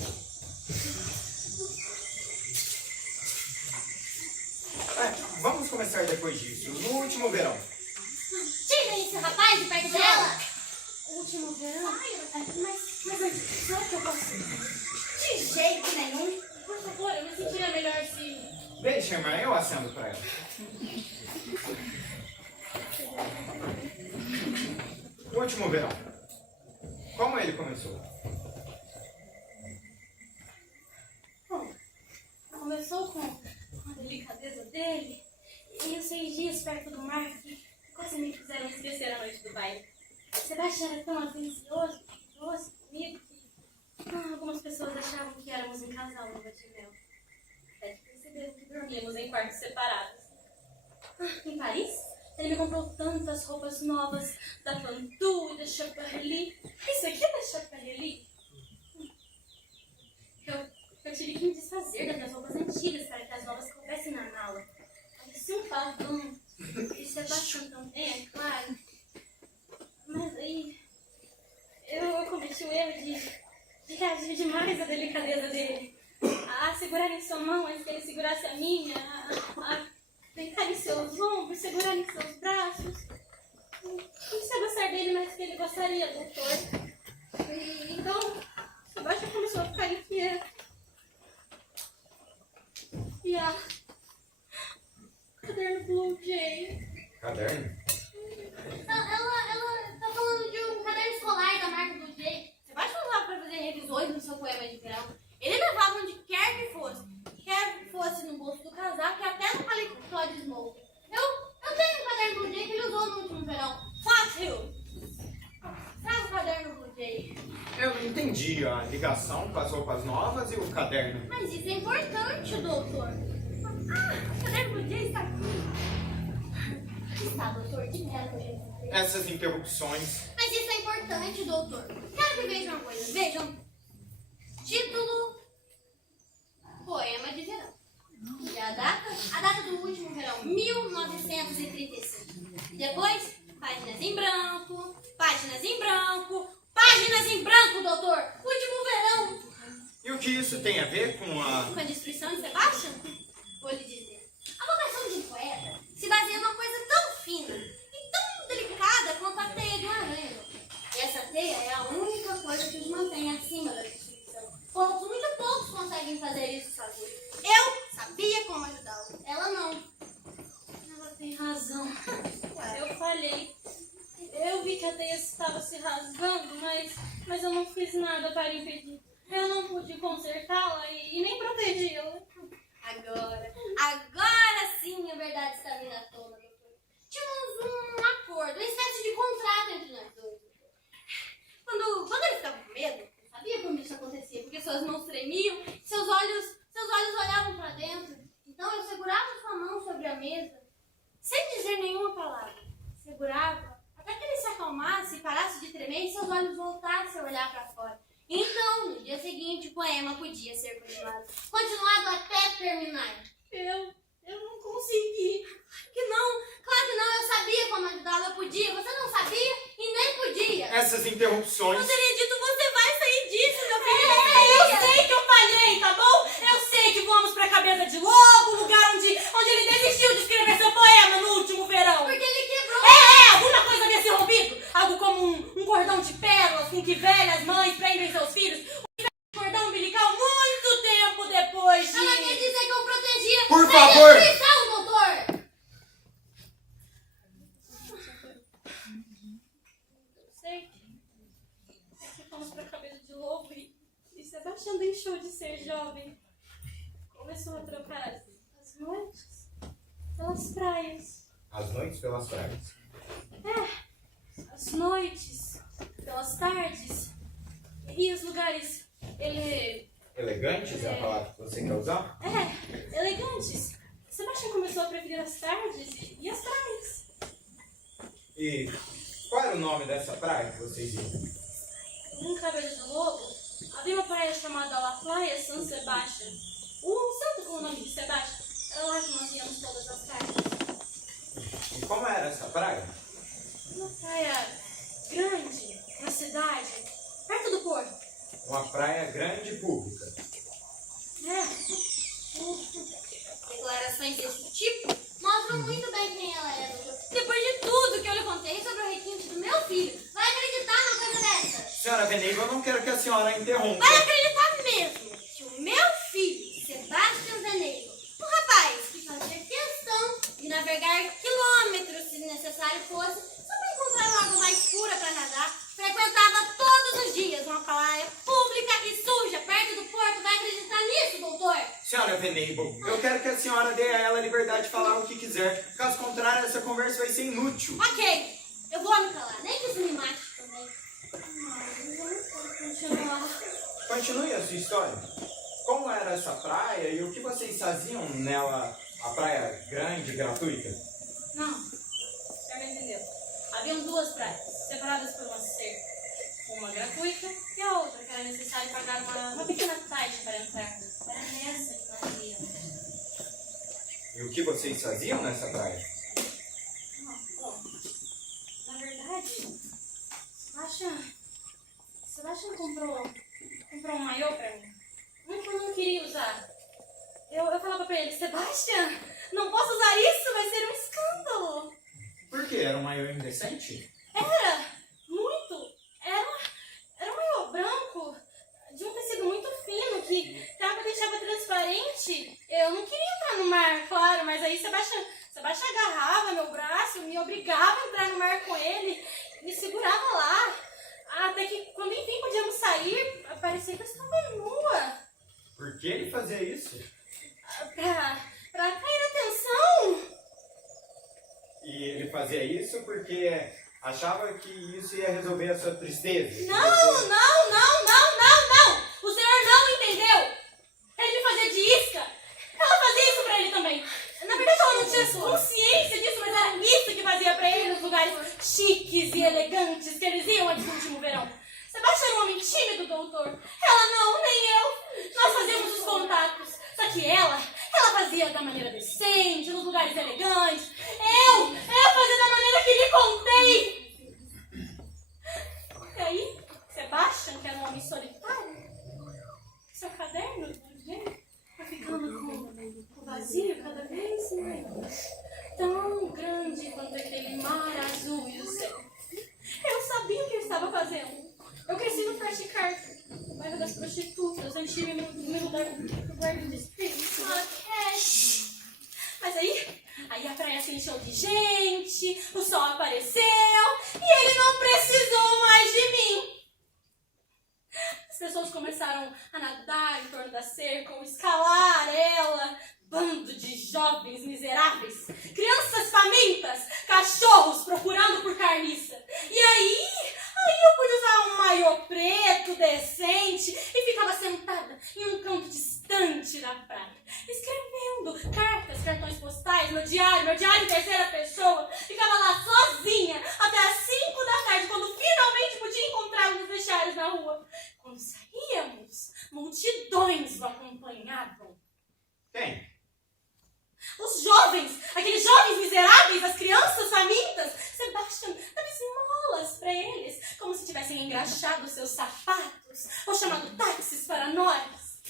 Vamos começar depois disso. No último verão. Tirem esse rapaz de perto dela. Último verão? Mas antes, será que eu posso? De jeito nenhum. Por favor, eu me sentiria melhor se... Deixa, irmã, eu acendo pra ela. No último verão. Como ele começou? Bom, começou com a delicadeza dele e os 6 dias perto do mar que quase me fizeram esquecer a noite do baile. Sebastião era tão atencioso, doce comigo que algumas pessoas achavam que éramos um casal no batimel. Até que perceberam que dormíamos em quartos separados. Em Paris, ele me comprou tantas roupas novas da Pantou e da Chaparelli. Isso aqui é da Chaparelli? Eu tive que me desfazer das minhas roupas antigas para que as novas coubessem na mala. Parecia um pavão. E Sebastião também, é claro. Mas aí eu cometi o erro de reagir demais à delicadeza dele. A segurar em sua mão antes que ele segurasse a minha. A deitar em seus ombros, segurar em seus braços. Comecei a gostar dele mais do que ele gostaria, doutor. E então, Sebastião começou a ficar inquieto. E a caderno Blue Jay. Caderno? Ela seu poema de verão. Ele levava onde quer que fosse no bolso do casaco e até no paletó de smoke. Eu tenho um caderno Blue Jay que ele usou no último verão. Fácil! Traz o caderno Blue Jay. Eu não entendi a ligação com as roupas novas e o caderno. Mas isso é importante, doutor. O caderno Blue Jay está aqui. Aqui está, doutor. De merda, gente. Essas interrupções. Mas isso é importante, doutor. Quero que vejam uma coisa. Vejam. Título: Poema de Verão. E a data do último verão, 1935. E depois, páginas em branco, páginas em branco, páginas em branco, doutor. Último verão. E o que isso tem a ver com a... Com a destruição de Sebastian? Vou lhe dizer. A vocação de um poeta se baseia numa coisa tão fina e tão delicada quanto a teia de um arranjo. E essa teia é a única coisa que os mantém acima da destruição. Muito poucos conseguem fazer isso sozinhos. Eu sabia como ajudá-lo. Ela não. Ela tem razão. Eu falhei. Eu vi que a teia estava se rasgando, mas eu não fiz nada para impedir. Eu não pude consertá-la e nem protegê-la. Agora sim a verdade está vindo à tona, doutor. Tínhamos um acordo, uma espécie de contrato entre nós dois. Quando ele ficava com medo, eu sabia como isso acontecia, porque suas mãos tremiam, seus olhos olhavam para dentro. Então eu segurava sua mão sobre a mesa, sem dizer nenhuma palavra. Segurava até que ele se acalmasse e parasse de tremer e seus olhos voltassem a olhar para fora. Então, no dia seguinte, o poema podia ser continuado até terminar. Eu não consegui. Claro que não, eu sabia como ajudá-lo, eu podia. Você não sabia e nem podia. Essas interrupções... Eu teria dito, você vai sair disso, meu filho. Eu sei que eu falhei, tá bom? Eu sei que vamos pra Cabeça de Lobo, lugar onde ele desistiu de escrever seu poema no último verão. Porque ele quebrou. Alguma coisa nesse rompido. Algo como um cordão de pérolas com que velhas mães prendem seus filhos. Um cordão umbilical muito tempo depois de... Ela quer dizer que eu protegia. Por favor. Destruição, doutor. Eu sei que fomos pra Cabeça de Lobo e Sebastião deixou de ser jovem. Começou a trocar as noites pelas praias. As noites pelas praias. As noites pelas tardes e os lugares Elegantes é a palavra que você quer usar? elegantes. Sebastião começou a preferir as tardes e as praias. E qual era o nome dessa praia que vocês iam? Em Cabeça de Lobo havia uma praia chamada La Playa San Sebastián. O santo com o nome de Sebastião. Era lá que nós íamos todas as tardes. E como era essa praia? Uma praia grande, na cidade, perto do porto. Uma praia grande e pública. Declarações desse tipo mostram muito bem quem ela é, doutor. Depois de tudo que eu lhe contei sobre o requinte do meu filho, vai acreditar numa coisa dessa? Senhora Veneiva, eu não quero que a senhora interrompa. Vai acreditar mesmo que o meu filho, Sebastião Veneiro, um rapaz que fazia questão de navegar quilômetros, se necessário fosse, só para encontrar uma água mais pura para nadar, frequentava todos os dias uma praia pública e suja perto do porto. Vai acreditar nisso, doutor? Senhora Venable, eu quero que a senhora dê a ela a liberdade de falar o que quiser. Caso contrário, essa conversa vai ser inútil. Ok, eu vou me calar, nem que isso me mate também. Mas eu não quero continuar. Continue a sua história. Como era essa praia e o que vocês faziam nela, a praia grande e gratuita? Não, o senhor não entendeu. Haviam duas praias, separadas por uma cerca. Uma gratuita e a outra, que era necessário pagar uma pequena taxa para entrar. Era nessa que nós íamos. E o que vocês faziam nessa praia? Bom, na verdade, Sebastião comprou um maiô pra mim. Um que eu não queria usar. Eu falava pra ele, Sebastião, não posso usar isso, vai ser um escândalo. Por quê? Era um maiô indecente? Era muito. Era um maiô branco, de um tecido muito fino, que a água deixava transparente. Eu não queria entrar no mar, claro, mas aí Sebastião agarrava meu braço, me obrigava a entrar no mar com ele, me segurava lá. Até que, quando enfim podíamos sair, parecia que eu estava nua. Por que ele fazia isso? Pra atrair atenção. E ele fazia isso porque achava que isso ia resolver a sua tristeza. Não! O senhor não entendeu! Ele me fazia de isca! Ela fazia isso pra ele também! Na verdade, ela não tinha consciência disso, mas era isso que fazia pra ele nos lugares chiques e elegantes que eles iam antes do último verão. Sebastião era um homem tímido, doutor. Ela não, nem eu. Nós fazíamos os contatos. Só que ela fazia da maneira decente, nos lugares elegantes. Eu fazia da maneira que lhe contei. E aí, Sebastião, que era um homem solitário, seu caderno, foi ficando com o vazio cada vez maior. Tão grande quanto aquele mar azul e o céu. Eu sabia o que eu estava fazendo. Eu cresci no Forte Carter, no bairro das prostitutas, antes de me mudar pro guarda de espírito. Mas aí a praia se encheu de gente, o sol apareceu e ele não precisou mais de mim. As pessoas começaram a nadar em torno da cerca ou escalar ela. Bando de jovens miseráveis, crianças famintas, cachorros procurando por carniça. E aí eu pude usar um maiô preto decente e ficava sentada em um canto distante da praia, escrevendo cartões postais, meu diário em terceira pessoa. Ficava lá sozinha até às 5 da tarde, quando finalmente podia encontrá-lo nos vestiários na rua. Quando saíamos, multidões o acompanhavam. Quem? Os jovens, aqueles jovens miseráveis, as crianças famintas. Sebastião dava esmolas para eles, como se tivessem engraxado seus sapatos ou chamado táxis para nós.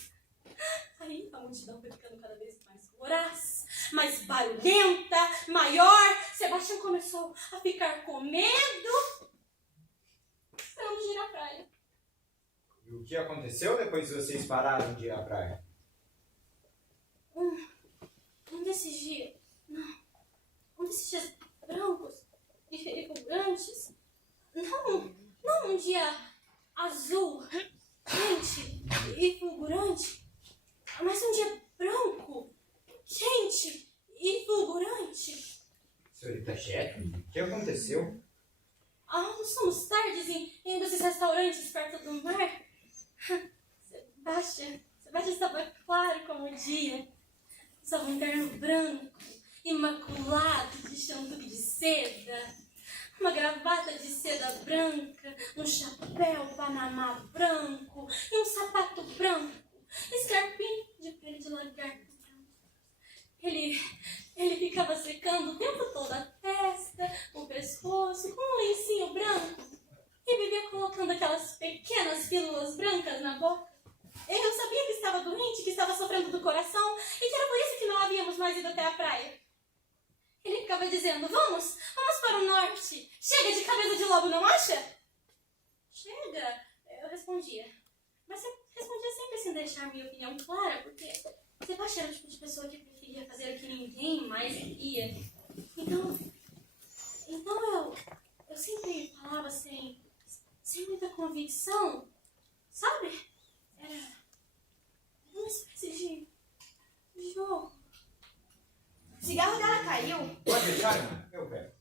Aí a multidão foi ficando cada vez mais voraz, mais barulhenta, maior. Sebastião começou a ficar com medo. Estamos ir à praia. E o que aconteceu depois que vocês pararam de ir à praia? Um desses dias brancos e fulgurantes, não um dia azul, quente e fulgurante, mas um dia branco, quente e fulgurante. Senhorita Shetland, o que aconteceu? Almoçamos tardes em um desses restaurantes perto do mar. Sebastião estava claro como o dia. Usava um terno branco, imaculado, de chanduque de seda, uma gravata de seda branca, um chapéu panamá branco e um sapato branco, escarpim de pele de lagarto. Ele ficava secando o tempo todo a testa, o pescoço, com um lencinho branco e vivia colocando aquelas pequenas pílulas brancas na boca. Eu sabia que estava doente, que estava sofrendo do coração e que era por isso que não havíamos mais ido até a praia. Ele ficava dizendo, vamos para o norte. Chega de cabeça de lobo, não acha? Chega, eu respondia. Mas eu respondia sempre sem deixar minha opinião clara, porque Sebastião era o tipo de pessoa que preferia fazer o que ninguém mais queria. Então eu sempre falava sem muita convicção, sabe? Era uma espécie de jogo. O cigarro dela caiu. Pode deixar, irmã? Eu pego.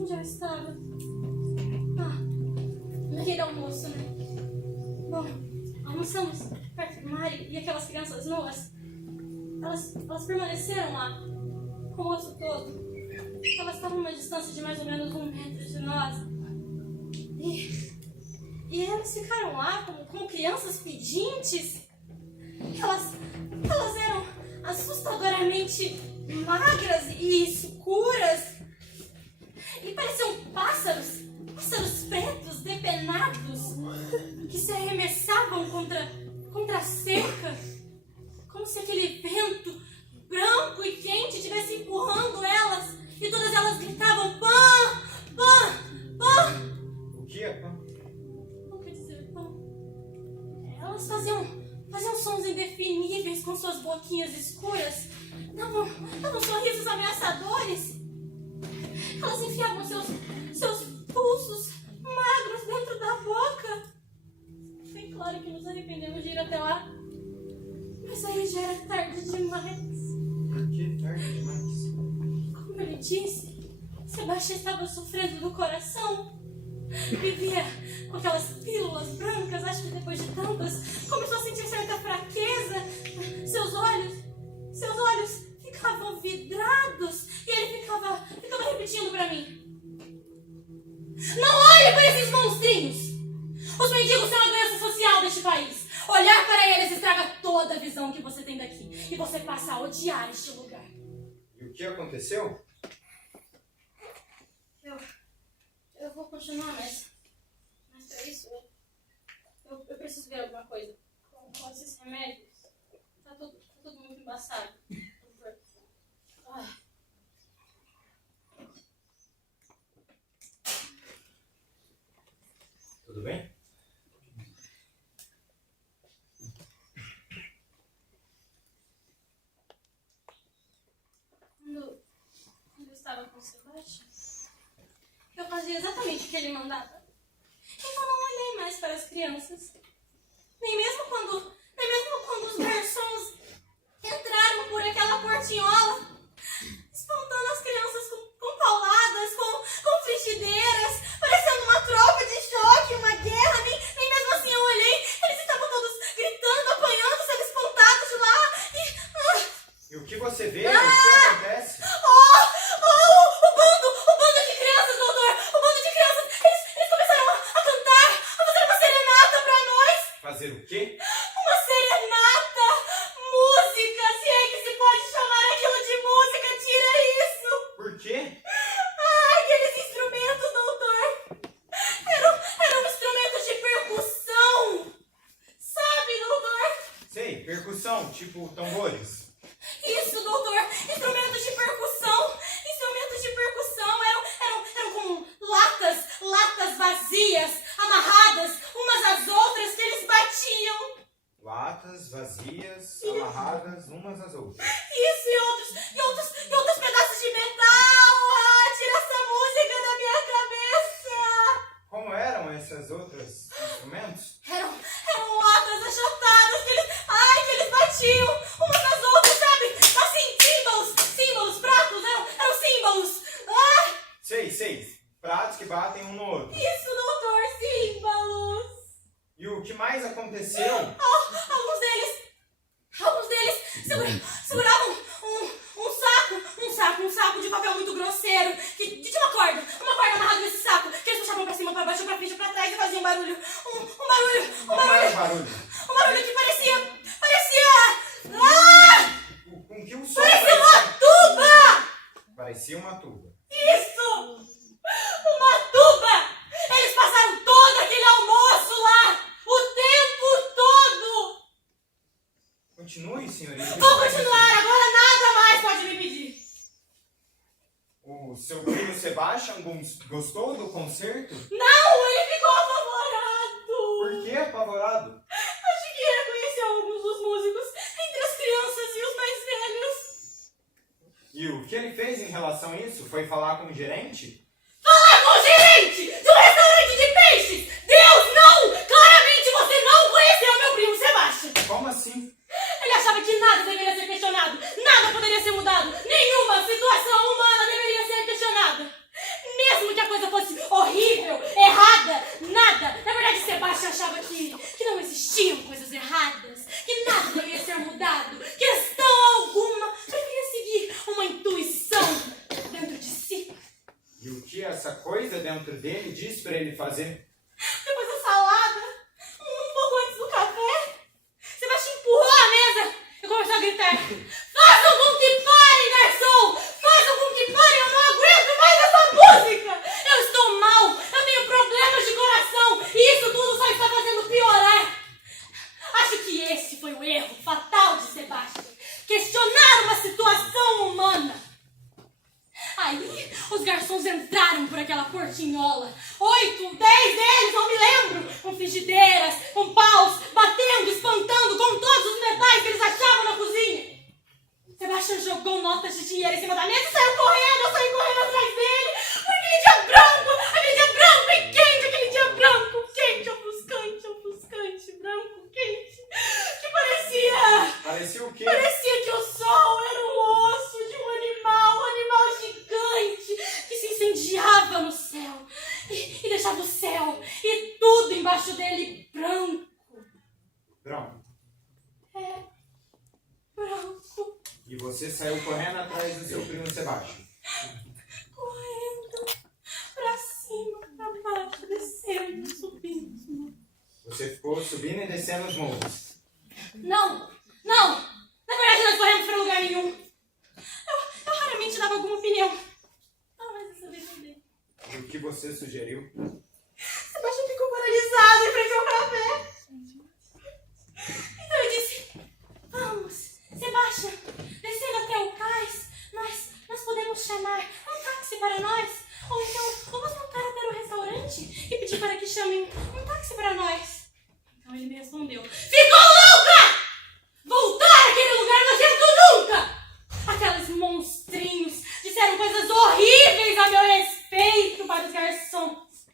Onde eu estava? Naquele almoço, né? Bom, almoçamos perto do mar e aquelas crianças nuas, elas permaneceram lá o almoço todo. Elas estavam a uma distância de mais ou menos 1 metro de nós. E elas ficaram lá como crianças pedintes. Elas eram assustadoramente magras e escuras. E pareciam pássaros pretos, depenados, que se arremessavam contra a cerca. Como se aquele vento branco e quente estivesse empurrando elas. E todas elas gritavam, pã, pã, pã. O que é pã? Não quer dizer pã. Elas faziam sons indefiníveis com suas suas boquinhas escuras davam sorrisos ameaçadores. Elas enfiavam seus pulsos magros dentro da boca. Foi claro que nos arrependemos de ir até lá, mas aí já era tarde demais. Por que tarde demais? Como ele disse, Sebastião estava sofrendo do coração. Vivia com aquelas pílulas brancas, acho que depois de tantas, começou a sentir certa fraqueza. Seus olhos ficavam vidrados e ele ficava repetindo pra mim: não olhe para esses monstrinhos! Os mendigos são a doença social deste país. Olhar para eles estraga toda a visão que você tem daqui e você passa a odiar este lugar. E o que aconteceu? Eu vou continuar, mas pra isso eu preciso ver alguma coisa. Com esses remédios, tá tudo muito embaçado. Ai. Tudo bem? Quando eu estava com o Sebastião, eu fazia exatamente o que ele mandava. Então não olhei mais para as crianças. Nem mesmo quando os garçons entraram por aquela portinhola, espantando as crianças com pauladas, com frigideiras, parecendo uma tropa de choque, uma guerra. Nem mesmo assim eu olhei. Eles estavam todos gritando, apanhando, sendo espantados de lá. E o que você vê? O que acontece? O bando de crianças, doutor! O bando de crianças! Eles começaram a cantar, a fazer uma serenata pra nós! Fazer o quê? Uma serenata! Música! Se é que se pode chamar aquilo de música, tira isso! Por quê? Aqueles instrumentos, doutor! Eram instrumentos de percussão! Sabe, doutor? Sei, percussão, tipo tambores. Isso, doutor! Instrumentos de percussão! Instrumentos de percussão eram como latas vazias, amarradas umas às outras, que eles batiam. Latas vazias, amarradas umas às outras. Isso, e outros pedaços de metal! Tira essa música da minha cabeça! Como eram esses outros instrumentos? Eram latas achatadas que eles batiam umas nas outras, sabe? Assim, símbolos, pratos, eram símbolos. Sei. Pratos que batem um no outro. Isso, doutor, símbolos. E o que mais aconteceu? Alguns deles seguravam um saco de papel muito grosseiro, que tinha uma corda amarrada nesse saco, que eles puxavam pra cima, pra baixo, pra frente, pra trás e faziam um barulho. Como era o barulho? Um barulho que parecia... Com que o som Parecia uma tuba! Parecia uma tuba. Isso! Uma tuba! Eles passaram todo aquele almoço lá! O tempo todo! Continue, senhorita. Vou continuar, agora nada mais pode me pedir. O seu primo Sebastião gostou do concerto? Não, ele ficou apavorado! Por que apavorado? Acho que reconheceu alguns dos músicos entre as crianças e os mais velhos. E o que ele fez em relação a isso? Foi falar com o gerente? Falar com o gerente de um restaurante de peixes! Deus, não! Claramente você não conheceu meu primo Sebastião! Como assim? Ele achava que nada deveria ser questionado, nada poderia ser mudado, nenhuma situação humana deveria ser questionada. Mesmo que a coisa fosse horrível, errada, nada. Na verdade, Sebastião achava que não existiam coisas erradas, que nada deveria ser mudado, questão alguma. Preferia seguir uma intuição dentro de si. E o que essa coisa dentro dele diz pra ele fazer? Depois da salada, um pouco antes do café, Sebastião empurrou a mesa e começou a gritar: façam com que parem, garçom! Façam com que parem! Eu não aguento mais essa música! Eu estou mal! Eu tenho problemas de coração! E isso tudo só está fazendo piorar! Acho que esse foi o erro fatal de Sebastião. Questionar uma situação humana. Aí Aí, os garçons entraram por aquela portinhola. 8, 10 deles, não me lembro. Com frigideiras, com paus, batendo, espantando com todos os metais que eles achavam na cozinha. Sebastião jogou notas de dinheiro em cima da mesa e saiu correndo. Eu saí correndo atrás dele. Aquele dia branco e quente, aquele dia branco, quente, ofuscante, branco, quente. Que parecia... Parecia o quê? Parecia que o sol era o osso de um animal gigante que se incendiava no céu e deixava o céu e tudo embaixo dele branco. Branco. É, branco. E você saiu correndo atrás do seu primo Sebastião. Correndo pra cima, pra baixo, descendo, subindo. Você ficou subindo e descendo os morros. Não! Na verdade, nós corremos pra lugar nenhum. Eu raramente dava alguma opinião. Mas dessa vez eu dei. E o que você sugeriu? Sebastião ficou paralisado em frente ao café. Então eu disse, vamos, Sebastião, descendo até o cais, nós podemos chamar um táxi para nós. Ou então, vamos voltar até o restaurante e pedir para que chamem um táxi para nós. Então ele me respondeu, ficou louca! Voltar àquele lugar nojento nunca! Aqueles monstrinhos disseram coisas horríveis a meu respeito para os garçons.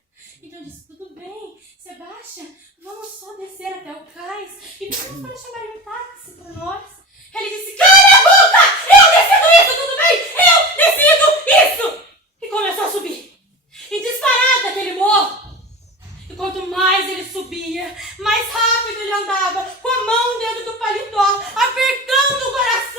Então eu disse, tudo bem, Sebastião, vamos só descer até o cais e pedimos para chamarem um táxi para nós. Ele disse, cala a boca! Eu decido isso, tudo bem? Eu decido isso! E começou a subir. E disparado daquele morro. E quanto mais ele subia, mais rápido ele andava, com a mão dentro do paletó, apertando o coração.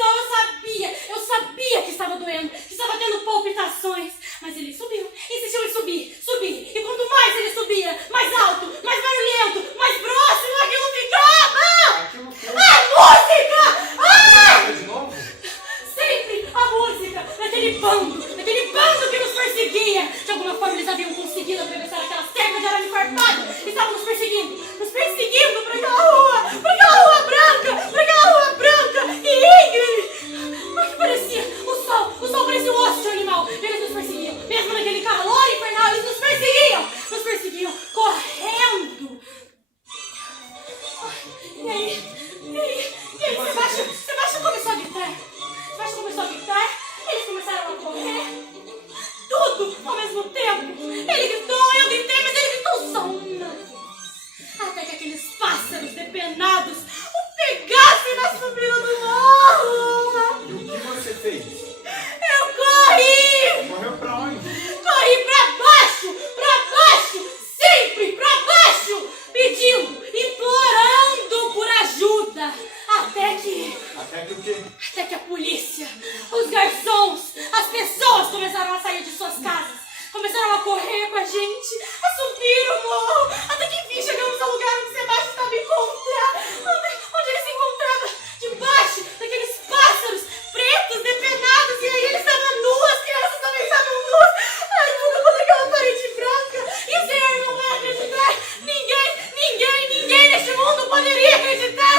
Eu sabia que estava doendo, que estava tendo palpitações. Mas ele subiu, insistiu em subir. E quanto mais ele subia, mais alto, mais barulhento, mais próximo aquilo ficava! Aquilo que... A música! Ah! De novo? Sempre a música daquele bando que nos perseguia. De alguma forma eles haviam conseguido atravessar aquela cerca de arame farpado. Estavam nos perseguindo para aquela rua branca e íngreme. Mas que parecia, o sol parecia um osso de animal. Eles nos perseguiam, mesmo naquele calor infernal, eles nos perseguiam, correndo. E aí, Sebastião começou a gritar. Eles começaram a correr. Tudo ao mesmo tempo. Ele gritou, eu gritei, mas ele gritou só uma vez. Até que aqueles pássaros depenados o pegassem na subida do morro. E o que você fez? Eu corri! Correu pra onde? Corri pra baixo, sempre pra baixo, pedindo, implorando por ajuda. Até que o quê? Até que a polícia, os garçons, as pessoas começaram a sair de suas casas. Começaram a correr com a gente, a subir o morro. Até que enfim chegamos ao lugar onde Sebastião estava encontrado. Onde ele se encontrava debaixo daqueles pássaros pretos, depenados. E aí ele estava nu, as crianças também estavam nuas. Ai, tudo com aquela parede branca. E o Senhor não vai acreditar. Ninguém neste mundo poderia acreditar.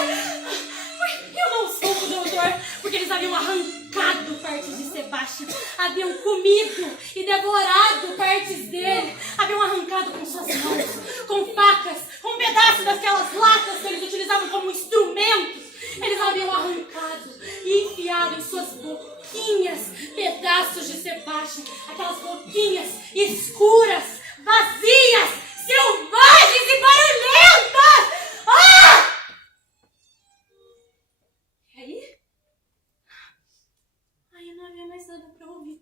Eu não sou o doutor, porque eles haviam arrancado partes de Sebastião, haviam comido e devorado partes dele, haviam arrancado com suas mãos, com facas, com pedaços daquelas latas que eles utilizavam como instrumentos. Eles haviam arrancado e enfiado em suas boquinhas pedaços de Sebastião, aquelas boquinhas escuras, vazias, selvagens e barulhentas. Ah! Aí não havia mais nada pra ouvir,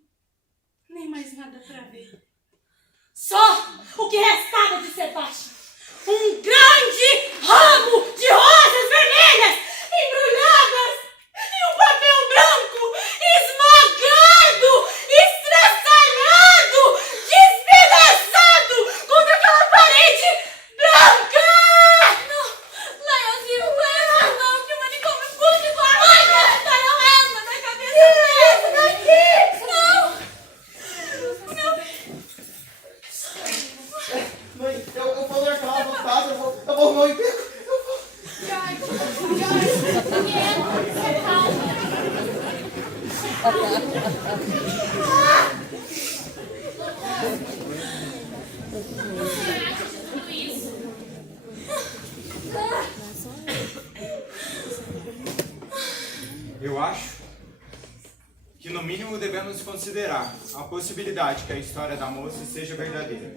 nem mais nada pra ver. Só o que restava de Sebastião, um grande ramo de rosas vermelhas embrulhadas em um papel branco, esmagado, estraçalhado, despedaçado contra aquela parede branca. Não, Leãozinho, não, que o manicômio público arranca, tá não essa da cabeça daqui. Mãe, eu vou largar a vontade, eu vou arrumar um emprego. acha de tudo isso? Eu acho que no mínimo devemos considerar a possibilidade que a história da moça seja verdadeira.